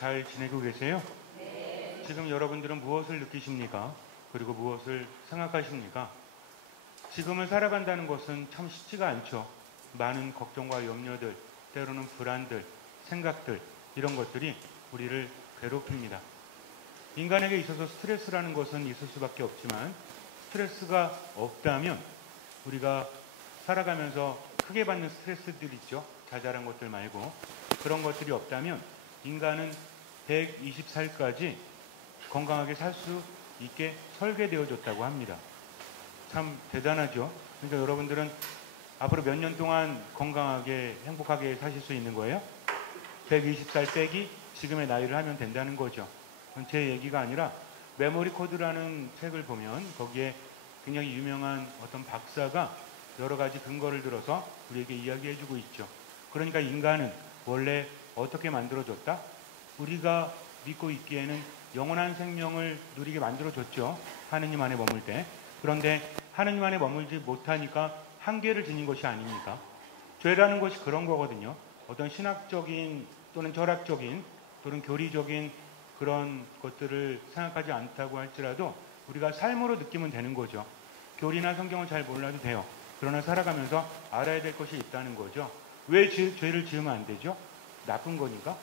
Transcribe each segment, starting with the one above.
잘 지내고 계세요? 네. 지금 여러분들은 무엇을 느끼십니까? 그리고 무엇을 생각하십니까? 지금을 살아간다는 것은 참 쉽지가 않죠. 많은 걱정과 염려들, 때로는 불안들, 생각들, 이런 것들이 우리를 괴롭힙니다. 인간에게 있어서 스트레스라는 것은 있을 수밖에 없지만 스트레스가 없다면 우리가 살아가면서 크게 받는 스트레스들 있죠. 자잘한 것들 말고. 그런 것들이 없다면 인간은 120살까지 건강하게 살 수 있게 설계되어졌다고 합니다. 참 대단하죠. 그러니까 여러분들은 앞으로 몇 년 동안 건강하게 행복하게 사실 수 있는 거예요? 120살 빼기 지금의 나이를 하면 된다는 거죠. 제 얘기가 아니라 메모리 코드라는 책을 보면 거기에 굉장히 유명한 어떤 박사가 여러 가지 근거를 들어서 우리에게 이야기해주고 있죠. 그러니까 인간은 원래 어떻게 만들어졌다? 우리가 믿고 있기에는 영원한 생명을 누리게 만들어졌죠. 하느님 안에 머물 때. 그런데 하느님 안에 머물지 못하니까 한계를 지닌 것이 아닙니까? 죄라는 것이 그런 거거든요. 어떤 신학적인 또는 철학적인 또는 교리적인 그런 것들을 생각하지 않다고 할지라도 우리가 삶으로 느끼면 되는 거죠. 교리나 성경을 잘 몰라도 돼요. 그러나 살아가면서 알아야 될 것이 있다는 거죠. 왜 죄를 지으면 안 되죠? 나쁜 거니까.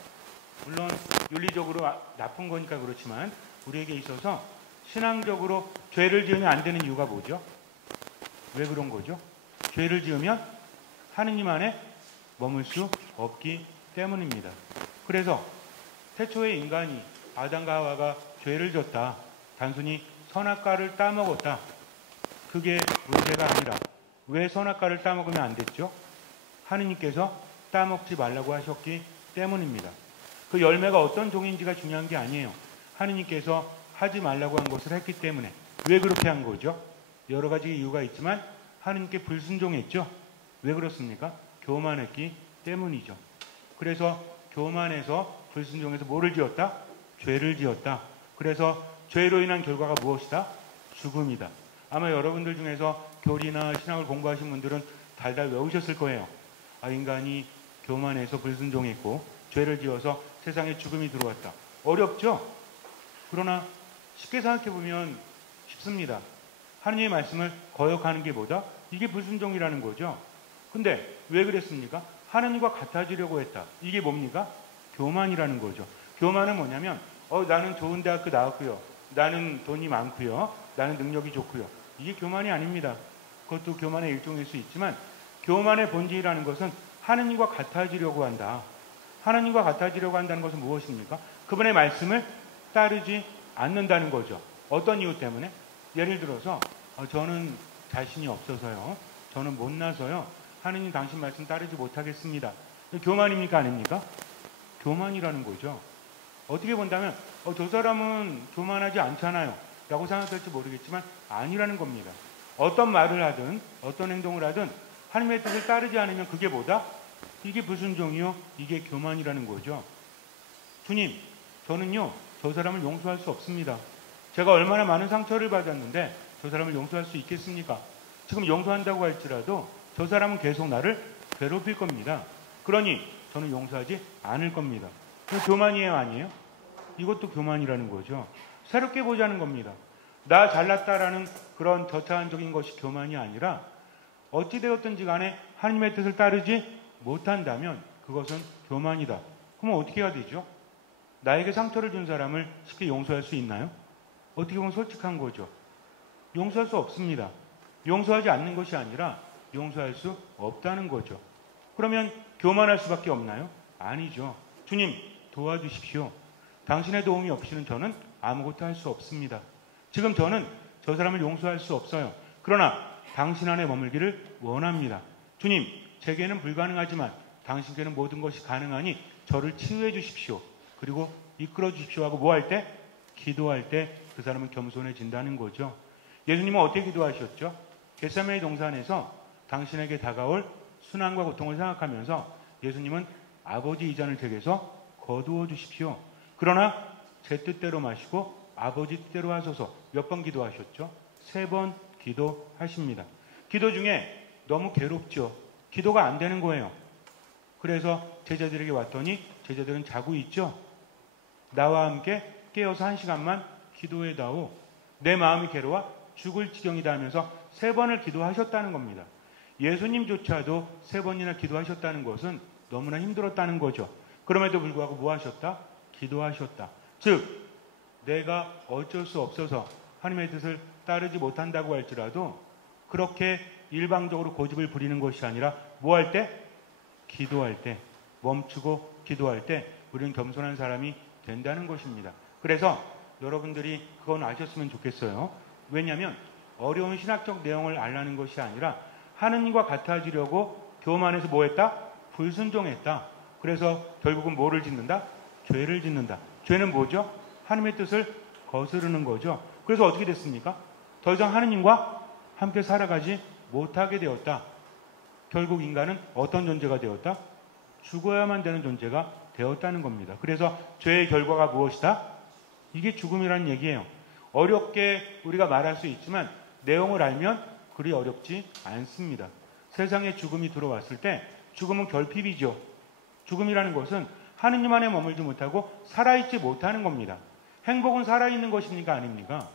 물론 윤리적으로 나쁜 거니까 그렇지만 우리에게 있어서 신앙적으로 죄를 지으면 안 되는 이유가 뭐죠? 왜 그런 거죠? 죄를 지으면 하느님 안에 머물 수 없기 때문입니다. 그래서 태초의 인간이 아담과 하와가 죄를 졌다. 단순히 선악과를 따먹었다. 그게 문제가 아니라 왜 선악과를 따먹으면 안 됐죠? 하느님께서 따먹지 말라고 하셨기 때문입니다. 그 열매가 어떤 종인지가 중요한 게 아니에요. 하느님께서 하지 말라고 한 것을 했기 때문에. 왜 그렇게 한 거죠? 여러 가지 이유가 있지만 하느님께 불순종했죠. 왜 그렇습니까? 교만했기 때문이죠. 그래서 교만해서 불순종해서 뭐를 지었다? 죄를 지었다. 그래서 죄로 인한 결과가 무엇이다? 죽음이다. 아마 여러분들 중에서 교리나 신학을 공부하신 분들은 달달 외우셨을 거예요. 인간이 교만해서 불순종했고 죄를 지어서 세상에 죽음이 들어왔다. 어렵죠? 그러나 쉽게 생각해보면 쉽습니다. 하느님의 말씀을 거역하는 게 뭐다? 이게 불순종이라는 거죠. 근데 왜 그랬습니까? 하느님과 같아지려고 했다. 이게 뭡니까? 교만이라는 거죠. 교만은 뭐냐면 나는 좋은 대학교 나왔고요. 나는 돈이 많고요. 나는 능력이 좋고요. 이게 교만이 아닙니다. 그것도 교만의 일종일 수 있지만 교만의 본질이라는 것은 하느님과 같아지려고 한다. 하나님과 같아지려고 한다는 것은 무엇입니까? 그분의 말씀을 따르지 않는다는 거죠. 어떤 이유 때문에? 예를 들어서 저는 자신이 없어서요. 저는 못나서요. 하느님 당신 말씀 따르지 못하겠습니다. 교만입니까? 아닙니까? 교만이라는 거죠. 어떻게 본다면 저 사람은 교만하지 않잖아요. 라고 생각할지 모르겠지만 아니라는 겁니다. 어떤 말을 하든 어떤 행동을 하든 하나님의 뜻을 따르지 않으면 그게 뭐다? 이게 불순종이요. 이게 교만이라는 거죠. 주님, 저는요. 저 사람을 용서할 수 없습니다. 제가 얼마나 많은 상처를 받았는데 저 사람을 용서할 수 있겠습니까? 지금 용서한다고 할지라도 저 사람은 계속 나를 괴롭힐 겁니다. 그러니 저는 용서하지 않을 겁니다. 교만이에요, 아니에요? 이것도 교만이라는 거죠. 새롭게 보자는 겁니다. 나 잘났다라는 그런 저차원적인 것이 교만이 아니라 어찌되었든지 간에 하나님의 뜻을 따르지 못한다면 그것은 교만이다. 그러면 어떻게 해야 되죠? 나에게 상처를 준 사람을 쉽게 용서할 수 있나요? 어떻게 보면 솔직한 거죠. 용서할 수 없습니다. 용서하지 않는 것이 아니라 용서할 수 없다는 거죠. 그러면 교만할 수밖에 없나요? 아니죠. 주님, 도와주십시오. 당신의 도움이 없이는 저는 아무것도 할 수 없습니다. 지금 저는 저 사람을 용서할 수 없어요. 그러나 당신 안에 머물기를 원합니다. 주님, 제게는 불가능하지만 당신께는 모든 것이 가능하니 저를 치유해 주십시오. 그리고 이끌어 주십시오 하고 뭐 할 때? 기도할 때 그 사람은 겸손해진다는 거죠. 예수님은 어떻게 기도하셨죠? 겟세마네 동산에서 당신에게 다가올 순환과 고통을 생각하면서 예수님은 아버지 이 잔을 제게서 거두어 주십시오. 그러나 제 뜻대로 마시고 아버지 뜻대로 하소서. 몇 번 기도하셨죠? 3번 기도하십니다. 기도 중에 너무 괴롭죠. 기도가 안 되는 거예요. 그래서 제자들에게 왔더니 제자들은 자고 있죠. 나와 함께 깨어서 1시간만 기도해다오. 내 마음이 괴로워 죽을 지경이다 하면서 3번을 기도하셨다는 겁니다. 예수님조차도 3번이나 기도하셨다는 것은 너무나 힘들었다는 거죠. 그럼에도 불구하고 뭐 하셨다? 기도하셨다. 즉 내가 어쩔 수 없어서 하나님의 뜻을 따르지 못한다고 할지라도 그렇게 일방적으로 고집을 부리는 것이 아니라 뭐 할 때? 기도할 때, 멈추고 기도할 때 우리는 겸손한 사람이 된다는 것입니다. 그래서 여러분들이 그건 아셨으면 좋겠어요. 왜냐하면 어려운 신학적 내용을 알라는 것이 아니라 하느님과 같아지려고 교만해서 뭐 했다? 불순종했다. 그래서 결국은 뭐를 짓는다? 죄를 짓는다. 죄는 뭐죠? 하나님의 뜻을 거스르는 거죠. 그래서 어떻게 됐습니까? 더 이상 하느님과 함께 살아가지 못하게 되었다. 결국 인간은 어떤 존재가 되었다? 죽어야만 되는 존재가 되었다는 겁니다. 그래서 죄의 결과가 무엇이다? 이게 죽음이라는 얘기예요. 어렵게 우리가 말할 수 있지만 내용을 알면 그리 어렵지 않습니다. 세상에 죽음이 들어왔을 때 죽음은 결핍이죠. 죽음이라는 것은 하느님 안에 머물지 못하고 살아있지 못하는 겁니다. 행복은 살아있는 것입니까? 아닙니까?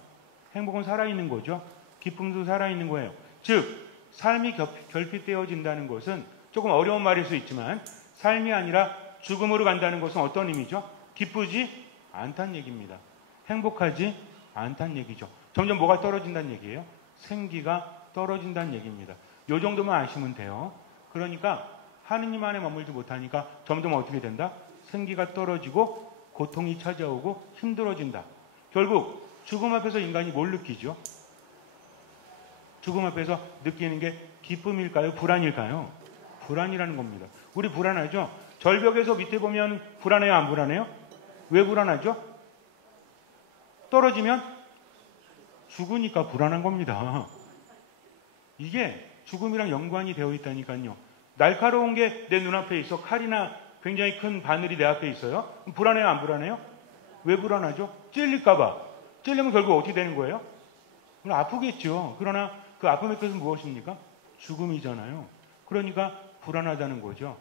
행복은 살아있는 거죠. 기쁨도 살아있는 거예요. 즉 삶이 결핍되어진다는 것은 조금 어려운 말일 수 있지만 삶이 아니라 죽음으로 간다는 것은 어떤 의미죠? 기쁘지 않다는 얘기입니다. 행복하지 않다는 얘기죠. 점점 뭐가 떨어진다는 얘기예요? 생기가 떨어진다는 얘기입니다. 이 정도만 아시면 돼요. 그러니까 하느님 안에 머물지 못하니까 점점 어떻게 된다? 생기가 떨어지고 고통이 찾아오고 힘들어진다. 결국 죽음 앞에서 인간이 뭘 느끼죠? 죽음 앞에서 느끼는 게 기쁨일까요? 불안일까요? 불안이라는 겁니다. 우리 불안하죠? 절벽에서 밑에 보면 불안해요? 안 불안해요? 왜 불안하죠? 떨어지면 죽으니까 불안한 겁니다. 이게 죽음이랑 연관이 되어 있다니까요. 날카로운 게 내 눈앞에 있어. 칼이나 굉장히 큰 바늘이 내 앞에 있어요. 불안해요? 안 불안해요? 왜 불안하죠? 찔릴까봐. 찔리면 결국 어떻게 되는 거예요? 그럼 아프겠죠. 그러나 그 아픔의 끝은 무엇입니까? 죽음이잖아요. 그러니까 불안하다는 거죠.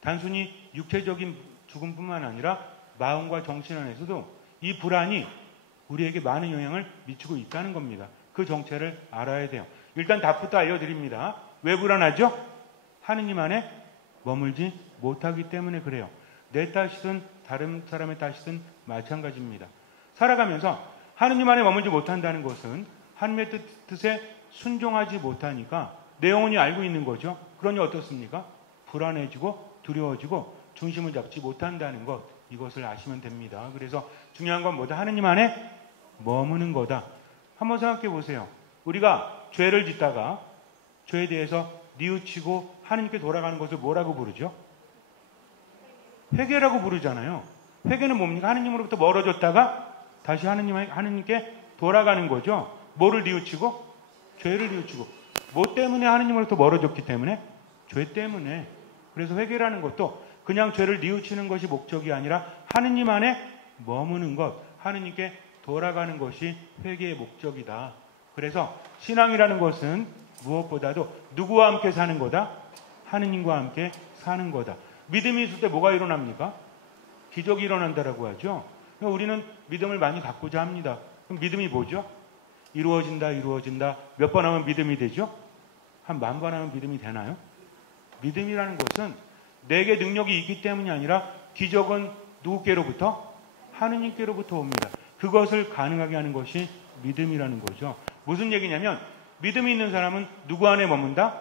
단순히 육체적인 죽음뿐만 아니라 마음과 정신 안에서도 이 불안이 우리에게 많은 영향을 미치고 있다는 겁니다. 그 정체를 알아야 돼요. 일단 답부터 알려드립니다. 왜 불안하죠? 하느님 안에 머물지 못하기 때문에 그래요. 내 탓이든 다른 사람의 탓이든 마찬가지입니다. 살아가면서 하느님 안에 머물지 못한다는 것은 하느님의 뜻에 순종하지 못하니까 내 영혼이 알고 있는 거죠. 그러니 어떻습니까? 불안해지고 두려워지고 중심을 잡지 못한다는 것, 이것을 아시면 됩니다. 그래서 중요한 건 뭐다? 하느님 안에 머무는 거다. 한번 생각해 보세요. 우리가 죄를 짓다가 죄에 대해서 뉘우치고 하느님께 돌아가는 것을 뭐라고 부르죠? 회개라고 부르잖아요. 회개는 뭡니까? 하느님으로부터 멀어졌다가 다시 하느님께 돌아가는 거죠. 뭐를 뉘우치고? 죄를 뉘우치고. 뭐 때문에 하느님으로부터 멀어졌기 때문에? 죄 때문에. 그래서 회개라는 것도 그냥 죄를 뉘우치는 것이 목적이 아니라 하느님 안에 머무는 것, 하느님께 돌아가는 것이 회개의 목적이다. 그래서 신앙이라는 것은 무엇보다도 누구와 함께 사는 거다? 하느님과 함께 사는 거다. 믿음이 있을 때 뭐가 일어납니까? 기적이 일어난다라고 하죠. 우리는 믿음을 많이 갖고자 합니다. 그럼 믿음이 뭐죠? 이루어진다, 이루어진다. 몇 번 하면 믿음이 되죠? 한 10,000번 하면 믿음이 되나요? 믿음이라는 것은 내게 능력이 있기 때문이 아니라 기적은 누구께로부터? 하느님께로부터 옵니다. 그것을 가능하게 하는 것이 믿음이라는 거죠. 무슨 얘기냐면 믿음이 있는 사람은 누구 안에 머문다?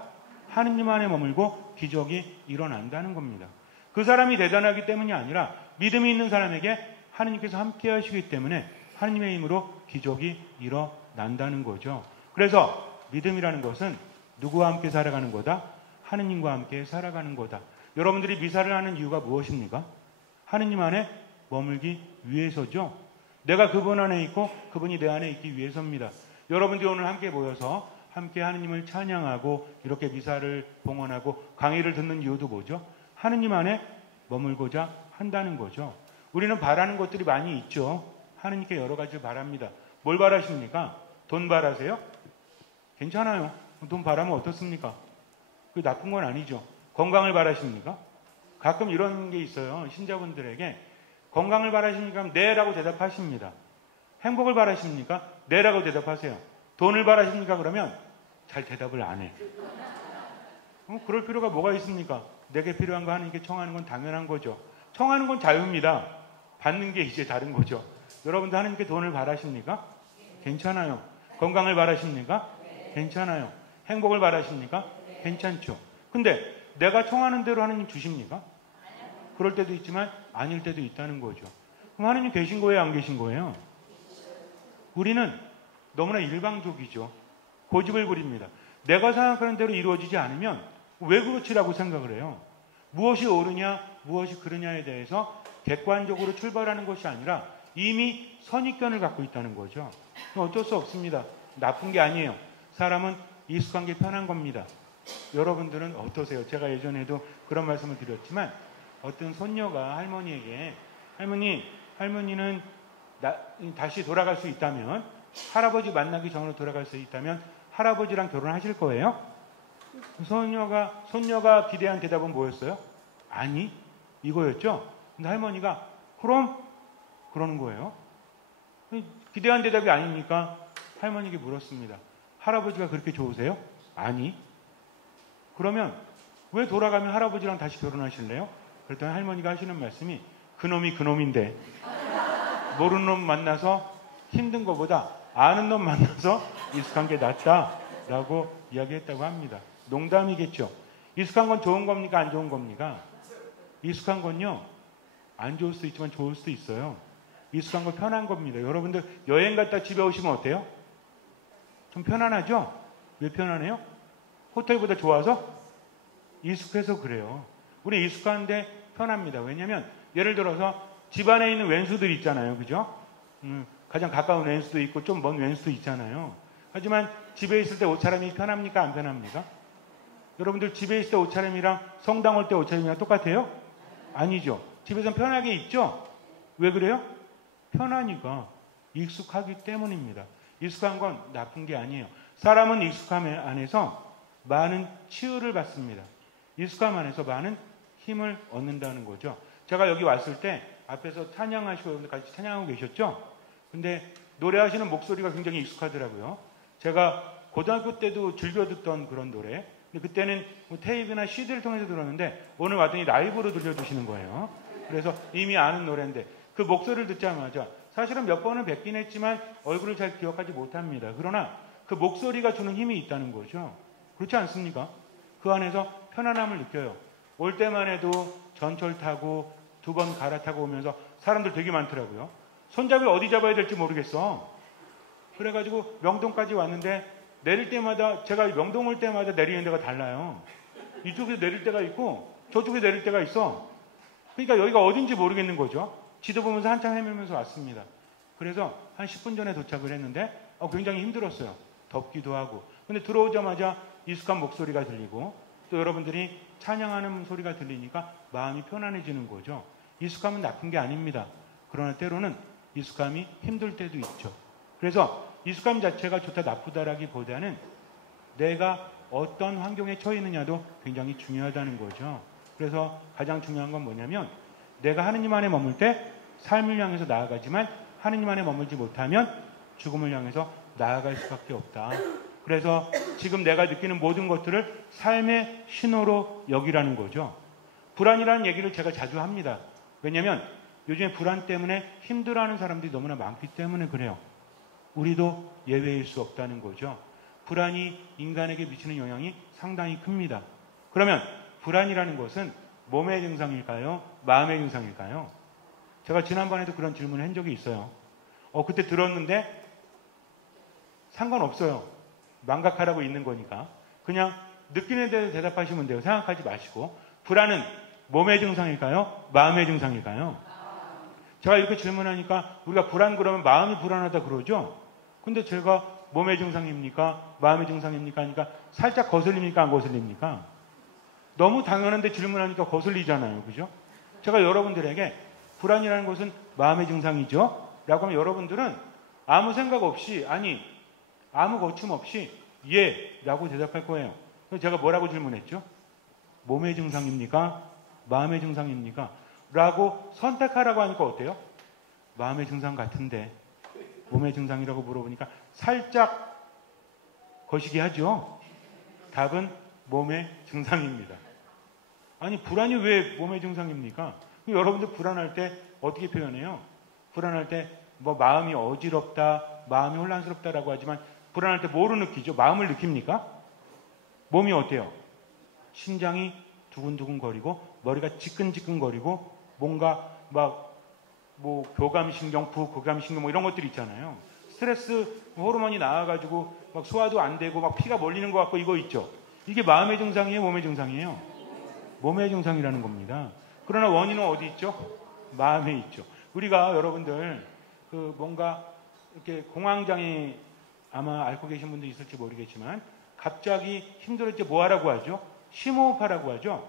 하느님 안에 머물고 기적이 일어난다는 겁니다. 그 사람이 대단하기 때문이 아니라 믿음이 있는 사람에게 하느님께서 함께 하시기 때문에 하느님의 힘으로 기적이 일어난다는 거죠. 그래서 믿음이라는 것은 누구와 함께 살아가는 거다? 하느님과 함께 살아가는 거다. 여러분들이 미사를 하는 이유가 무엇입니까? 하느님 안에 머물기 위해서죠. 내가 그분 안에 있고 그분이 내 안에 있기 위해서입니다. 여러분들이 오늘 함께 모여서 함께 하느님을 찬양하고 이렇게 미사를 봉헌하고 강의를 듣는 이유도 뭐죠? 하느님 안에 머물고자 한다는 거죠. 우리는 바라는 것들이 많이 있죠. 하느님께 여러 가지를 바랍니다. 뭘 바라십니까? 돈 바라세요? 괜찮아요. 돈 바라면 어떻습니까? 그 나쁜 건 아니죠. 건강을 바라십니까? 가끔 이런 게 있어요. 신자분들에게 건강을 바라십니까? 네라고 대답하십니다. 행복을 바라십니까? 네라고 대답하세요. 돈을 바라십니까? 그러면 잘 대답을 안 해. 그럴 필요가 뭐가 있습니까? 내게 필요한 거 하나님께 청하는 건 당연한 거죠. 청하는 건 자유입니다. 받는 게 이제 다른 거죠. 여러분도 하나님께 돈을 바라십니까? 괜찮아요. 건강을 바라십니까? 괜찮아요. 행복을 바라십니까? 괜찮죠. 근데 내가 청하는 대로 하나님 주십니까? 그럴 때도 있지만 아닐 때도 있다는 거죠. 그럼 하나님 계신 거예요? 안 계신 거예요? 우리는 너무나 일방적이죠. 고집을 부립니다. 내가 생각하는 대로 이루어지지 않으면 왜 그렇지라고 생각을 해요. 무엇이 옳으냐 무엇이 그르냐에 대해서 객관적으로 출발하는 것이 아니라 이미 선입견을 갖고 있다는 거죠. 어쩔 수 없습니다. 나쁜 게 아니에요. 사람은 익숙한 게 편한 겁니다. 여러분들은 어떠세요? 제가 예전에도 그런 말씀을 드렸지만 어떤 손녀가 할머니에게 할머니는 다시 돌아갈 수 있다면 할아버지 만나기 전으로 돌아갈 수 있다면 할아버지랑 결혼하실 거예요? 손녀가 기대한 대답은 뭐였어요? 아니 이거였죠. 근데 할머니가 그럼 그러는 거예요. 기대한 대답이 아니니까 할머니에게 물었습니다. 할아버지가 그렇게 좋으세요? 아니. 그러면 왜 돌아가면 할아버지랑 다시 결혼하실래요? 그랬더니 할머니가 하시는 말씀이 그놈이 그놈인데 모르는 놈 만나서 힘든 것보다 아는 놈 만나서 익숙한 게 낫다라고 이야기했다고 합니다. 농담이겠죠. 익숙한 건 좋은 겁니까? 안 좋은 겁니까? 익숙한 건요. 안 좋을 수도 있지만 좋을 수도 있어요. 익숙한 건 편한 겁니다. 여러분들 여행 갔다 집에 오시면 어때요? 좀 편안하죠? 왜 편안해요? 호텔보다 좋아서? 익숙해서 그래요. 우리 익숙한데 편합니다. 왜냐하면 예를 들어서 집안에 있는 왼수들 있잖아요. 그죠? 가장 가까운 왼수도 있고 좀 먼 왼수도 있잖아요. 하지만 집에 있을 때 옷차림이 편합니까? 안 편합니까? 여러분들 집에 있을 때 옷차림이랑 성당 올 때 옷차림이랑 똑같아요? 아니죠. 집에서는 편하게 있죠? 왜 그래요? 편하니까 익숙하기 때문입니다. 익숙한 건 나쁜 게 아니에요. 사람은 익숙함 안에서 많은 치유를 받습니다. 익숙함 안에서 많은 힘을 얻는다는 거죠. 제가 여기 왔을 때 앞에서 찬양하시고 여러분들 같이 찬양하고 계셨죠? 근데 노래하시는 목소리가 굉장히 익숙하더라고요. 제가 고등학교 때도 즐겨 듣던 그런 노래. 근데 그때는 뭐 테이프나 CD를 통해서 들었는데 오늘 왔더니 라이브로 들려주시는 거예요. 그래서 이미 아는 노래인데 그 목소리를 듣자마자 사실은 몇 번은 뵙긴 했지만 얼굴을 잘 기억하지 못합니다. 그러나 그 목소리가 주는 힘이 있다는 거죠. 그렇지 않습니까? 그 안에서 편안함을 느껴요. 올 때만 해도 전철 타고 2번 갈아타고 오면서 사람들 되게 많더라고요. 손잡이를 어디 잡아야 될지 모르겠어. 그래가지고 명동까지 왔는데 내릴 때마다 제가 명동 올 때마다 내리는 데가 달라요. 이쪽에서 내릴 때가 있고 저쪽에 내릴 때가 있어. 그러니까 여기가 어딘지 모르겠는 거죠. 지도 보면서 한참 헤매면서 왔습니다. 그래서 한 10분 전에 도착을 했는데 굉장히 힘들었어요. 덥기도 하고. 근데 들어오자마자 익숙한 목소리가 들리고 또 여러분들이 찬양하는 소리가 들리니까 마음이 편안해지는 거죠. 익숙함은 나쁜 게 아닙니다. 그러나 때로는 익숙함이 힘들 때도 있죠. 그래서 익숙함 자체가 좋다 나쁘다라기보다는 내가 어떤 환경에 처해 있느냐도 굉장히 중요하다는 거죠. 그래서 가장 중요한 건 뭐냐면 내가 하느님 안에 머물 때 삶을 향해서 나아가지만 하느님 안에 머물지 못하면 죽음을 향해서 나아갈 수밖에 없다. 그래서 지금 내가 느끼는 모든 것들을 삶의 신호로 여기라는 거죠. 불안이라는 얘기를 제가 자주 합니다. 왜냐하면 요즘에 불안 때문에 힘들어하는 사람들이 너무나 많기 때문에 그래요. 우리도 예외일 수 없다는 거죠. 불안이 인간에게 미치는 영향이 상당히 큽니다. 그러면 불안이라는 것은 몸의 증상일까요? 마음의 증상일까요? 제가 지난번에도 그런 질문을 한 적이 있어요. 그때 들었는데 상관없어요. 망각하라고 있는 거니까. 그냥 느끼는 대로 대답하시면 돼요. 생각하지 마시고. 불안은 몸의 증상일까요? 마음의 증상일까요? 제가 이렇게 질문하니까 우리가 불안 그러면 마음이 불안하다 그러죠? 근데 제가 몸의 증상입니까? 마음의 증상입니까? 하니까 살짝 거슬립니까? 안 거슬립니까? 너무 당연한데 질문하니까 거슬리잖아요. 그죠? 제가 여러분들에게 불안이라는 것은 마음의 증상이죠? 라고 하면 여러분들은 아무 생각 없이, 아무 거침 없이 예 라고 대답할 거예요. 그래서 제가 뭐라고 질문했죠? 몸의 증상입니까? 마음의 증상입니까? 라고 선택하라고 하니까 어때요? 마음의 증상 같은데 몸의 증상이라고 물어보니까 살짝 거시기 하죠. 답은 몸의 증상입니다. 아니 불안이 왜 몸의 증상입니까? 여러분들 불안할 때 어떻게 표현해요? 불안할 때 뭐 마음이 어지럽다, 마음이 혼란스럽다라고 하지만 불안할 때 뭐로 느끼죠? 마음을 느낍니까? 몸이 어때요? 심장이 두근두근거리고 머리가 지끈지끈거리고 뭔가 막 뭐 교감신경, 부교감신경 뭐 이런 것들이 있잖아요. 스트레스 호르몬이 나와가지고 막 소화도 안 되고 막 피가 몰리는 것 같고 이거 있죠. 이게 마음의 증상이에요? 몸의 증상이에요? 몸의 증상이라는 겁니다. 그러나 원인은 어디 있죠? 마음에 있죠. 우리가 여러분들 그 뭔가 이렇게 공황장애 아마 앓고 계신 분도 있을지 모르겠지만 갑자기 힘들을 때 뭐 하라고 하죠? 심호흡하라고 하죠.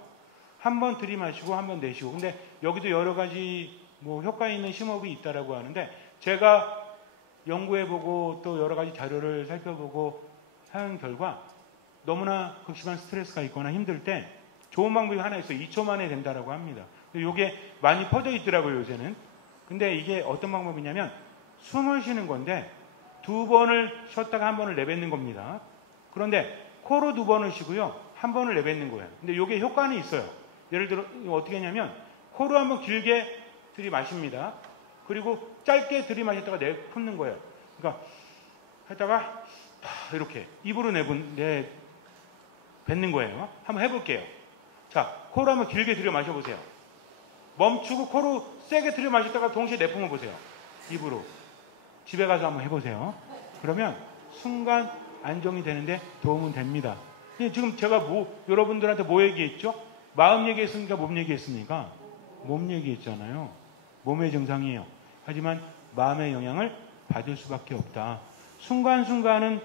한 번 들이마시고 한 번 내쉬고. 근데 여기도 여러 가지 뭐 효과 있는 심호흡이 있다라고 하는데 제가 연구해보고 또 여러 가지 자료를 살펴보고 하는 결과 너무나 극심한 스트레스가 있거나 힘들 때 좋은 방법이 하나 있어요. 2초 만에 된다라고 합니다. 이게 많이 퍼져 있더라고요, 요새는. 근데 이게 어떤 방법이냐면 숨을 쉬는 건데 2번을 쉬었다가 1번을 내뱉는 겁니다. 그런데 코로 2번을 쉬고요. 1번을 내뱉는 거예요. 근데 이게 효과는 있어요. 예를 들어 어떻게 하냐면 코로 한번 길게 들이마십니다. 그리고 짧게 들이마셨다가 내뿜는 거예요. 그러니까 하다가 이렇게 입으로 뱉는 거예요. 한번 해볼게요. 자, 코로 한번 길게 들이마셔보세요. 멈추고 코로 세게 들이마셨다가 동시에 내뿜어 보세요. 입으로. 집에 가서 한번 해보세요. 그러면 순간 안정이 되는데 도움은 됩니다. 지금 제가 여러분들한테 뭐 얘기했죠? 마음 얘기했습니까? 몸 얘기했습니까? 몸 얘기했잖아요. 몸의 증상이에요. 하지만 마음의 영향을 받을 수밖에 없다. 순간순간은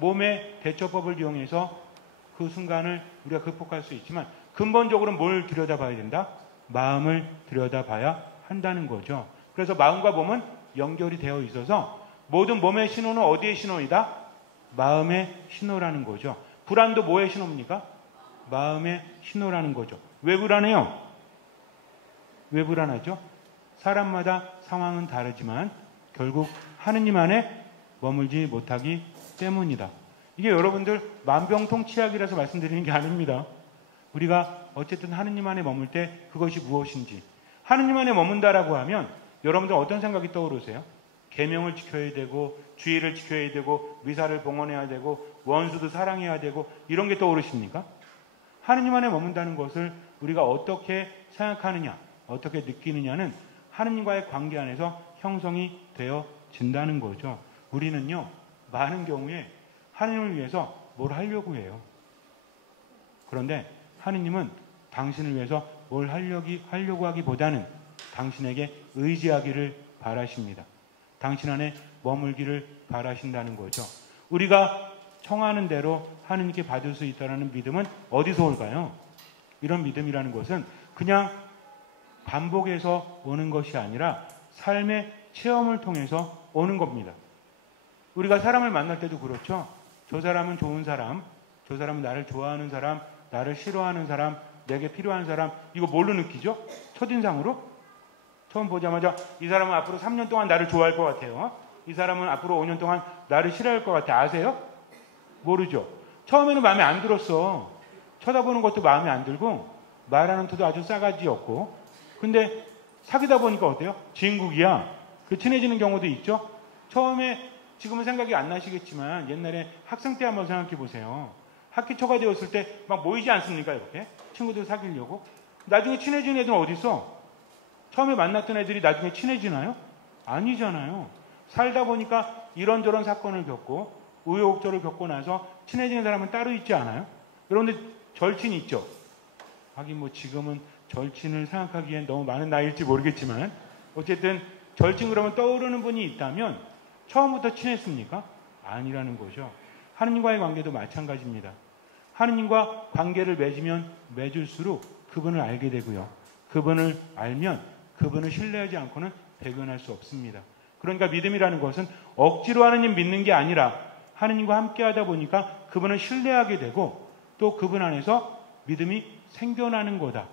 몸의 대처법을 이용해서 그 순간을 우리가 극복할 수 있지만 근본적으로 뭘 들여다봐야 된다? 마음을 들여다봐야 한다는 거죠. 그래서 마음과 몸은 연결이 되어 있어서 모든 몸의 신호는 어디의 신호이다? 마음의 신호라는 거죠. 불안도 뭐의 신호입니까? 마음의 신호라는 거죠. 왜 불안해요? 왜 불안하죠? 사람마다 상황은 다르지만 결국 하느님 안에 머물지 못하기 때문이다. 이게 여러분들 만병통치약이라서 말씀드리는 게 아닙니다. 우리가 어쨌든 하느님 안에 머물 때 그것이 무엇인지. 하느님 안에 머문다라고 하면 여러분들 어떤 생각이 떠오르세요? 계명을 지켜야 되고 주의를 지켜야 되고 미사를 봉헌해야 되고 원수도 사랑해야 되고 이런 게 떠오르십니까? 하느님 안에 머문다는 것을 우리가 어떻게 생각하느냐, 어떻게 느끼느냐는 하느님과의 관계 안에서 형성이 되어진다는 거죠. 우리는요, 많은 경우에 하느님을 위해서 뭘 하려고 해요. 그런데 하느님은 당신을 위해서 뭘 하려고 하기보다는 당신에게 의지하기를 바라십니다. 당신 안에 머물기를 바라신다는 거죠. 우리가 청하는 대로 하느님께 받을 수 있다는 믿음은 어디서 올까요? 이런 믿음이라는 것은 그냥 반복해서 오는 것이 아니라 삶의 체험을 통해서 오는 겁니다. 우리가 사람을 만날 때도 그렇죠. 저 사람은 좋은 사람, 저 사람은 나를 좋아하는 사람, 나를 싫어하는 사람, 내게 필요한 사람, 이거 뭘로 느끼죠? 첫인상으로? 처음 보자마자 이 사람은 앞으로 3년 동안 나를 좋아할 것 같아요. 이 사람은 앞으로 5년 동안 나를 싫어할 것 같아. 아세요? 모르죠. 처음에는 마음에 안 들었어. 쳐다보는 것도 마음에 안 들고 말하는 태도 아주 싸가지 없고. 근데 사귀다 보니까 어때요? 진국이야. 그 친해지는 경우도 있죠. 처음에 지금은 생각이 안 나시겠지만 옛날에 학생 때 한번 생각해 보세요. 학기 초가 되었을 때 막 모이지 않습니까? 이렇게 친구들 사귀려고. 나중에 친해지는 애들은 어디 있어? 처음에 만났던 애들이 나중에 친해지나요? 아니잖아요. 살다 보니까 이런저런 사건을 겪고 우여곡절을 겪고 나서 친해지는 사람은 따로 있지 않아요? 여러분들 절친 있죠? 하긴 뭐 지금은 절친을 생각하기엔 너무 많은 나이일지 모르겠지만 어쨌든 절친 그러면 떠오르는 분이 있다면 처음부터 친했습니까? 아니라는 거죠. 하느님과의 관계도 마찬가지입니다. 하느님과 관계를 맺으면 맺을수록 그분을 알게 되고요. 그분을 알면 그분을 신뢰하지 않고는 배견할 수 없습니다. 그러니까 믿음이라는 것은 억지로 하느님 믿는 게 아니라 하느님과 함께 하다 보니까 그분을 신뢰하게 되고 또 그분 안에서 믿음이 생겨나는 거다.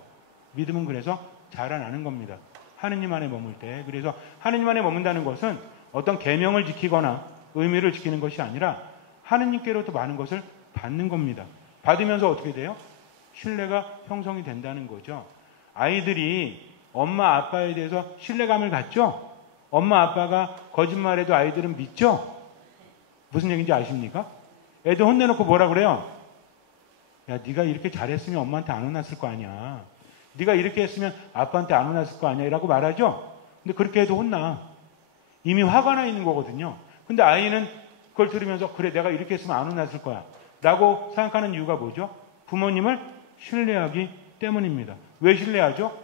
믿음은 그래서 자라나는 겁니다. 하느님 안에 머물 때. 그래서 하느님 안에 머문다는 것은 어떤 계명을 지키거나 의미를 지키는 것이 아니라 하느님께로부터 많은 것을 받는 겁니다. 받으면서 어떻게 돼요? 신뢰가 형성이 된다는 거죠. 아이들이 엄마 아빠에 대해서 신뢰감을 갖죠? 엄마 아빠가 거짓말해도 아이들은 믿죠? 무슨 얘기인지 아십니까? 애들 혼내놓고 뭐라 그래요? 야, 네가 이렇게 잘했으면 엄마한테 안 혼났을 거 아니야. 네가 이렇게 했으면 아빠한테 안 혼났을 거 아니야. 라고 말하죠? 근데 그렇게 해도 혼나. 이미 화가 나 있는 거거든요. 근데 아이는 그걸 들으면서 그래, 내가 이렇게 했으면 안 혼났을 거야. 라고 생각하는 이유가 뭐죠? 부모님을 신뢰하기 때문입니다. 왜 신뢰하죠?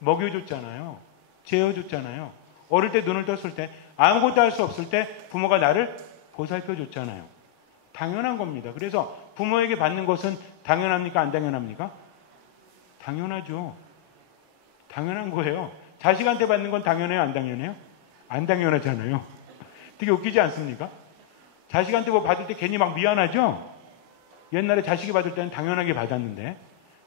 먹여줬잖아요. 재워줬잖아요. 어릴 때 눈을 떴을 때 아무것도 할 수 없을 때 부모가 나를 보살펴줬잖아요. 당연한 겁니다. 그래서 부모에게 받는 것은 당연합니까? 안 당연합니까? 당연하죠. 당연한 거예요. 자식한테 받는 건 당연해요? 안 당연해요? 안 당연하잖아요. 되게 웃기지 않습니까? 자식한테 뭐 받을 때 괜히 막 미안하죠? 옛날에 자식이 받을 때는 당연하게 받았는데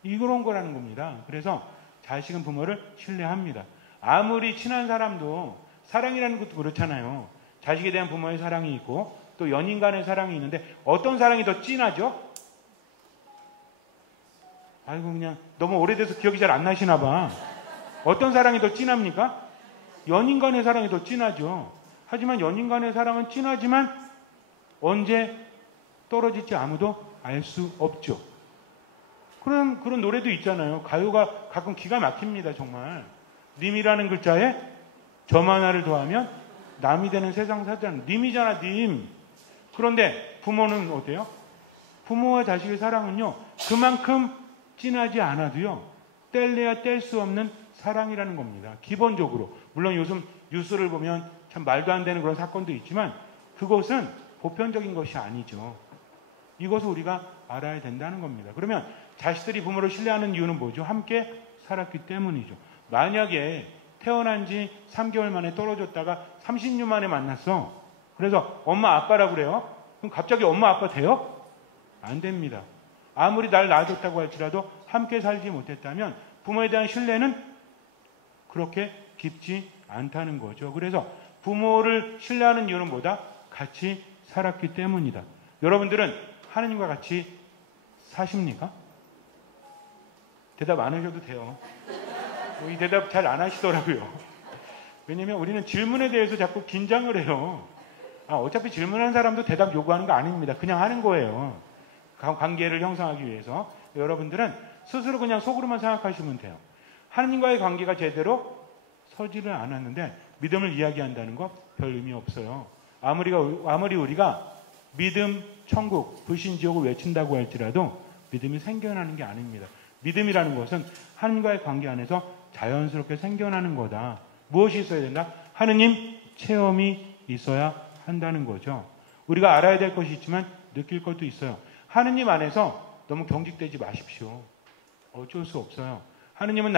이런 거라는 겁니다. 그래서 자식은 부모를 신뢰합니다. 아무리 친한 사람도 사랑이라는 것도 그렇잖아요. 자식에 대한 부모의 사랑이 있고 또 연인 간의 사랑이 있는데 어떤 사랑이 더 진하죠? 아이고 그냥 너무 오래돼서 기억이 잘 안 나시나 봐. 어떤 사랑이 더 진합니까? 연인 간의 사랑이 더 진하죠. 하지만 연인 간의 사랑은 진하지만 언제 떨어질지 아무도 알 수 없죠. 그런 노래도 있잖아요. 가요가 가끔 기가 막힙니다. 정말. 님이라는 글자에 점 하나를 더하면 남이 되는 세상 사자는 님이잖아, 님. 그런데 부모는 어때요? 부모와 자식의 사랑은요, 그만큼 진하지 않아도요, 뗄래야 뗄 수 없는 사랑이라는 겁니다. 기본적으로. 물론 요즘 뉴스를 보면 참 말도 안 되는 그런 사건도 있지만 그것은 보편적인 것이 아니죠. 이것을 우리가 알아야 된다는 겁니다. 그러면 자식들이 부모를 신뢰하는 이유는 뭐죠? 함께 살았기 때문이죠. 만약에 태어난 지 3개월 만에 떨어졌다가 30년 만에 만났어. 그래서 엄마 아빠라고 그래요. 그럼 갑자기 엄마 아빠 돼요? 안 됩니다. 아무리 날 낳아줬다고 할지라도 함께 살지 못했다면 부모에 대한 신뢰는 그렇게 깊지 않다는 거죠. 그래서 부모를 신뢰하는 이유는 뭐다? 같이 살았기 때문이다. 여러분들은 하느님과 같이 사십니까? 대답 안 하셔도 돼요. 이 대답 잘 안 하시더라고요. 왜냐면 우리는 질문에 대해서 자꾸 긴장을 해요. 어차피 질문하는 사람도 대답 요구하는 거 아닙니다. 그냥 하는 거예요. 관계를 형성하기 위해서. 여러분들은 스스로 그냥 속으로만 생각하시면 돼요. 하느님과의 관계가 제대로 서지를 않았는데 믿음을 이야기한다는 거 별 의미 없어요. 아무리 우리가 믿음, 천국, 불신, 지옥을 외친다고 할지라도 믿음이 생겨나는 게 아닙니다. 믿음이라는 것은 하느님과의 관계 안에서 자연스럽게 생겨나는 거다. 무엇이 있어야 된다? 하느님 체험이 있어야 한다는 거죠. 우리가 알아야 될 것이 있지만 느낄 것도 있어요. 하느님 안에서 너무 경직되지 마십시오. 어쩔 수 없어요. 하느님은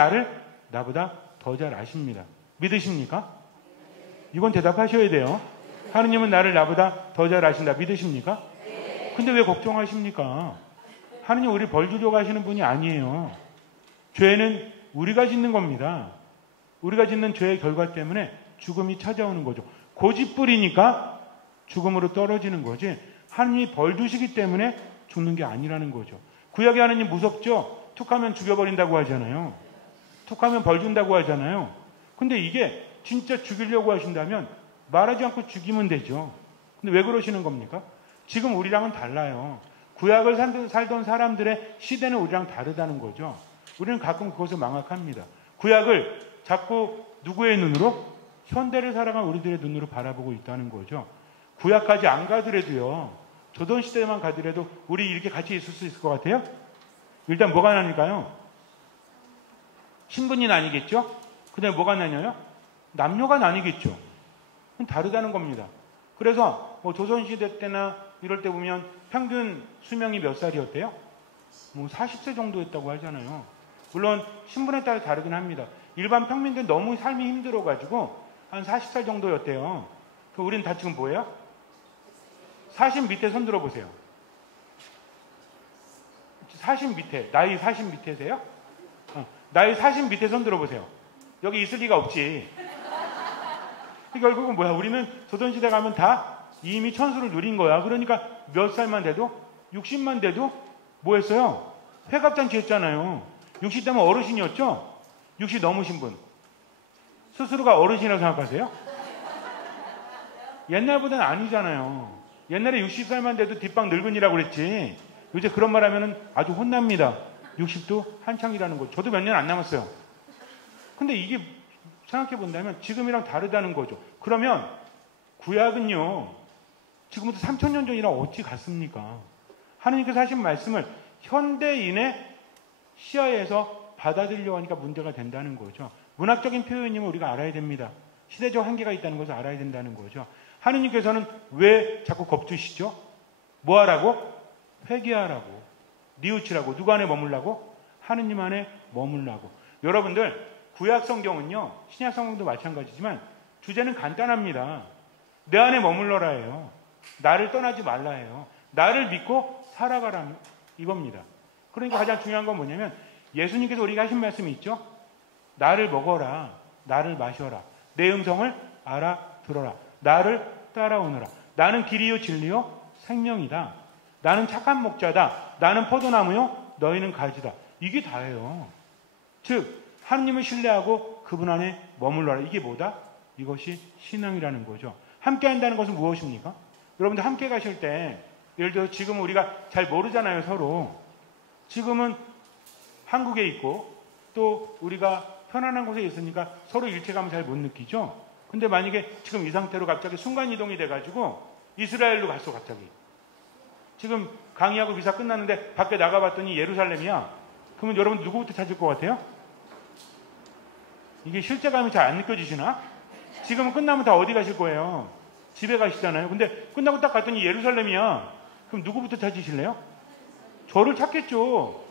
나보다 더 잘 아십니다. 믿으십니까? 이건 대답하셔야 돼요. 하느님은 나보다 더 잘 아신다. 믿으십니까? 근데 왜 걱정하십니까? 하느님 우리 벌 주려고 하시는 분이 아니에요. 죄는 우리가 짓는 겁니다. 우리가 짓는 죄의 결과 때문에 죽음이 찾아오는 거죠. 고집부리니까 죽음으로 떨어지는 거지 하느님이 벌 주시기 때문에 죽는 게 아니라는 거죠. 구약의 하느님 무섭죠? 툭하면 죽여버린다고 하잖아요. 툭하면 벌 준다고 하잖아요. 근데 이게 진짜 죽이려고 하신다면 말하지 않고 죽이면 되죠. 근데 왜 그러시는 겁니까? 지금 우리랑은 달라요. 구약을 살던 사람들의 시대는 우리랑 다르다는 거죠. 우리는 가끔 그것을 망각합니다. 구약을 자꾸 누구의 눈으로? 현대를 살아간 우리들의 눈으로 바라보고 있다는 거죠. 구약까지 안 가더라도요. 조선시대만 가더라도 우리 이렇게 같이 있을 수 있을 것 같아요? 일단 뭐가 나뉠까요? 신분이 나뉘겠죠? 그 다음에 뭐가 나뉘어요? 남녀가 나뉘겠죠. 다르다는 겁니다. 그래서 조선시대 때나 이럴 때 보면 평균 수명이 몇 살이었대요? 40세 정도였다고 하잖아요. 물론 신분에 따라 다르긴 합니다. 일반 평민들 너무 삶이 힘들어가지고 한 40살 정도였대요. 우리는 다 지금 뭐예요? 40 밑에 손 들어보세요. 40 밑에, 나이 40 밑에세요? 나이 40 밑에 손 들어보세요. 여기 있을 리가 없지. 결국은 뭐야? 우리는 조선시대 가면 다 이미 천수를 누린 거야. 그러니까 몇 살만 돼도 60만 돼도 뭐 했어요? 회갑잔치 했잖아요. 60 되면 어르신이었죠? 60 넘으신 분. 스스로가 어르신이라고 생각하세요? 옛날보다는 아니잖아요. 옛날에 60살만 돼도 뒷방 늙은이라고 그랬지. 요새 그런 말 하면은 아주 혼납니다. 60도 한창이라는 거죠. 저도 몇 년 안 남았어요. 근데 이게 생각해 본다면 지금이랑 다르다는 거죠. 그러면 구약은요, 지금부터 3000년 전이랑 어찌 같습니까? 하느님께서 하신 말씀을 현대인의 시야에서 받아들이려고 하니까 문제가 된다는 거죠. 문학적인 표현이면 우리가 알아야 됩니다. 시대적 한계가 있다는 것을 알아야 된다는 거죠. 하느님께서는 왜 자꾸 겁주시죠? 뭐 하라고? 회개하라고. 뉘우치라고. 누구 안에 머물라고? 하느님 안에 머물라고. 여러분들, 구약 성경은요, 신약 성경도 마찬가지지만 주제는 간단합니다. 내 안에 머물러라예요. 나를 떠나지 말라예요. 나를 믿고 살아가라 이겁니다. 그러니까 가장 중요한 건 뭐냐면 예수님께서 우리가 하신 말씀이 있죠. 나를 먹어라. 나를 마셔라. 내 음성을 알아들어라. 나를 따라오너라. 나는 길이요 진리요 생명이다. 나는 착한 목자다. 나는 포도나무요 너희는 가지다. 이게 다예요. 즉 하느님을 신뢰하고 그분 안에 머물러라. 이게 뭐다? 이것이 신앙이라는 거죠. 함께 한다는 것은 무엇입니까? 여러분들 함께 가실 때 예를 들어 지금 우리가 잘 모르잖아요. 서로. 지금은 한국에 있고 또 우리가 편안한 곳에 있으니까 서로 일체감을 잘 못 느끼죠. 근데 만약에 지금 이 상태로 갑자기 순간이동이 돼가지고 이스라엘로 갔어. 갑자기. 지금 강의하고 미사 끝났는데 밖에 나가봤더니 예루살렘이야. 그러면 여러분 누구부터 찾을 것 같아요? 이게 실제감이 잘 안 느껴지시나? 지금은 끝나면 다 어디 가실 거예요? 집에 가시잖아요. 근데 끝나고 딱 갔더니 예루살렘이야. 그럼 누구부터 찾으실래요? 저를 찾겠죠.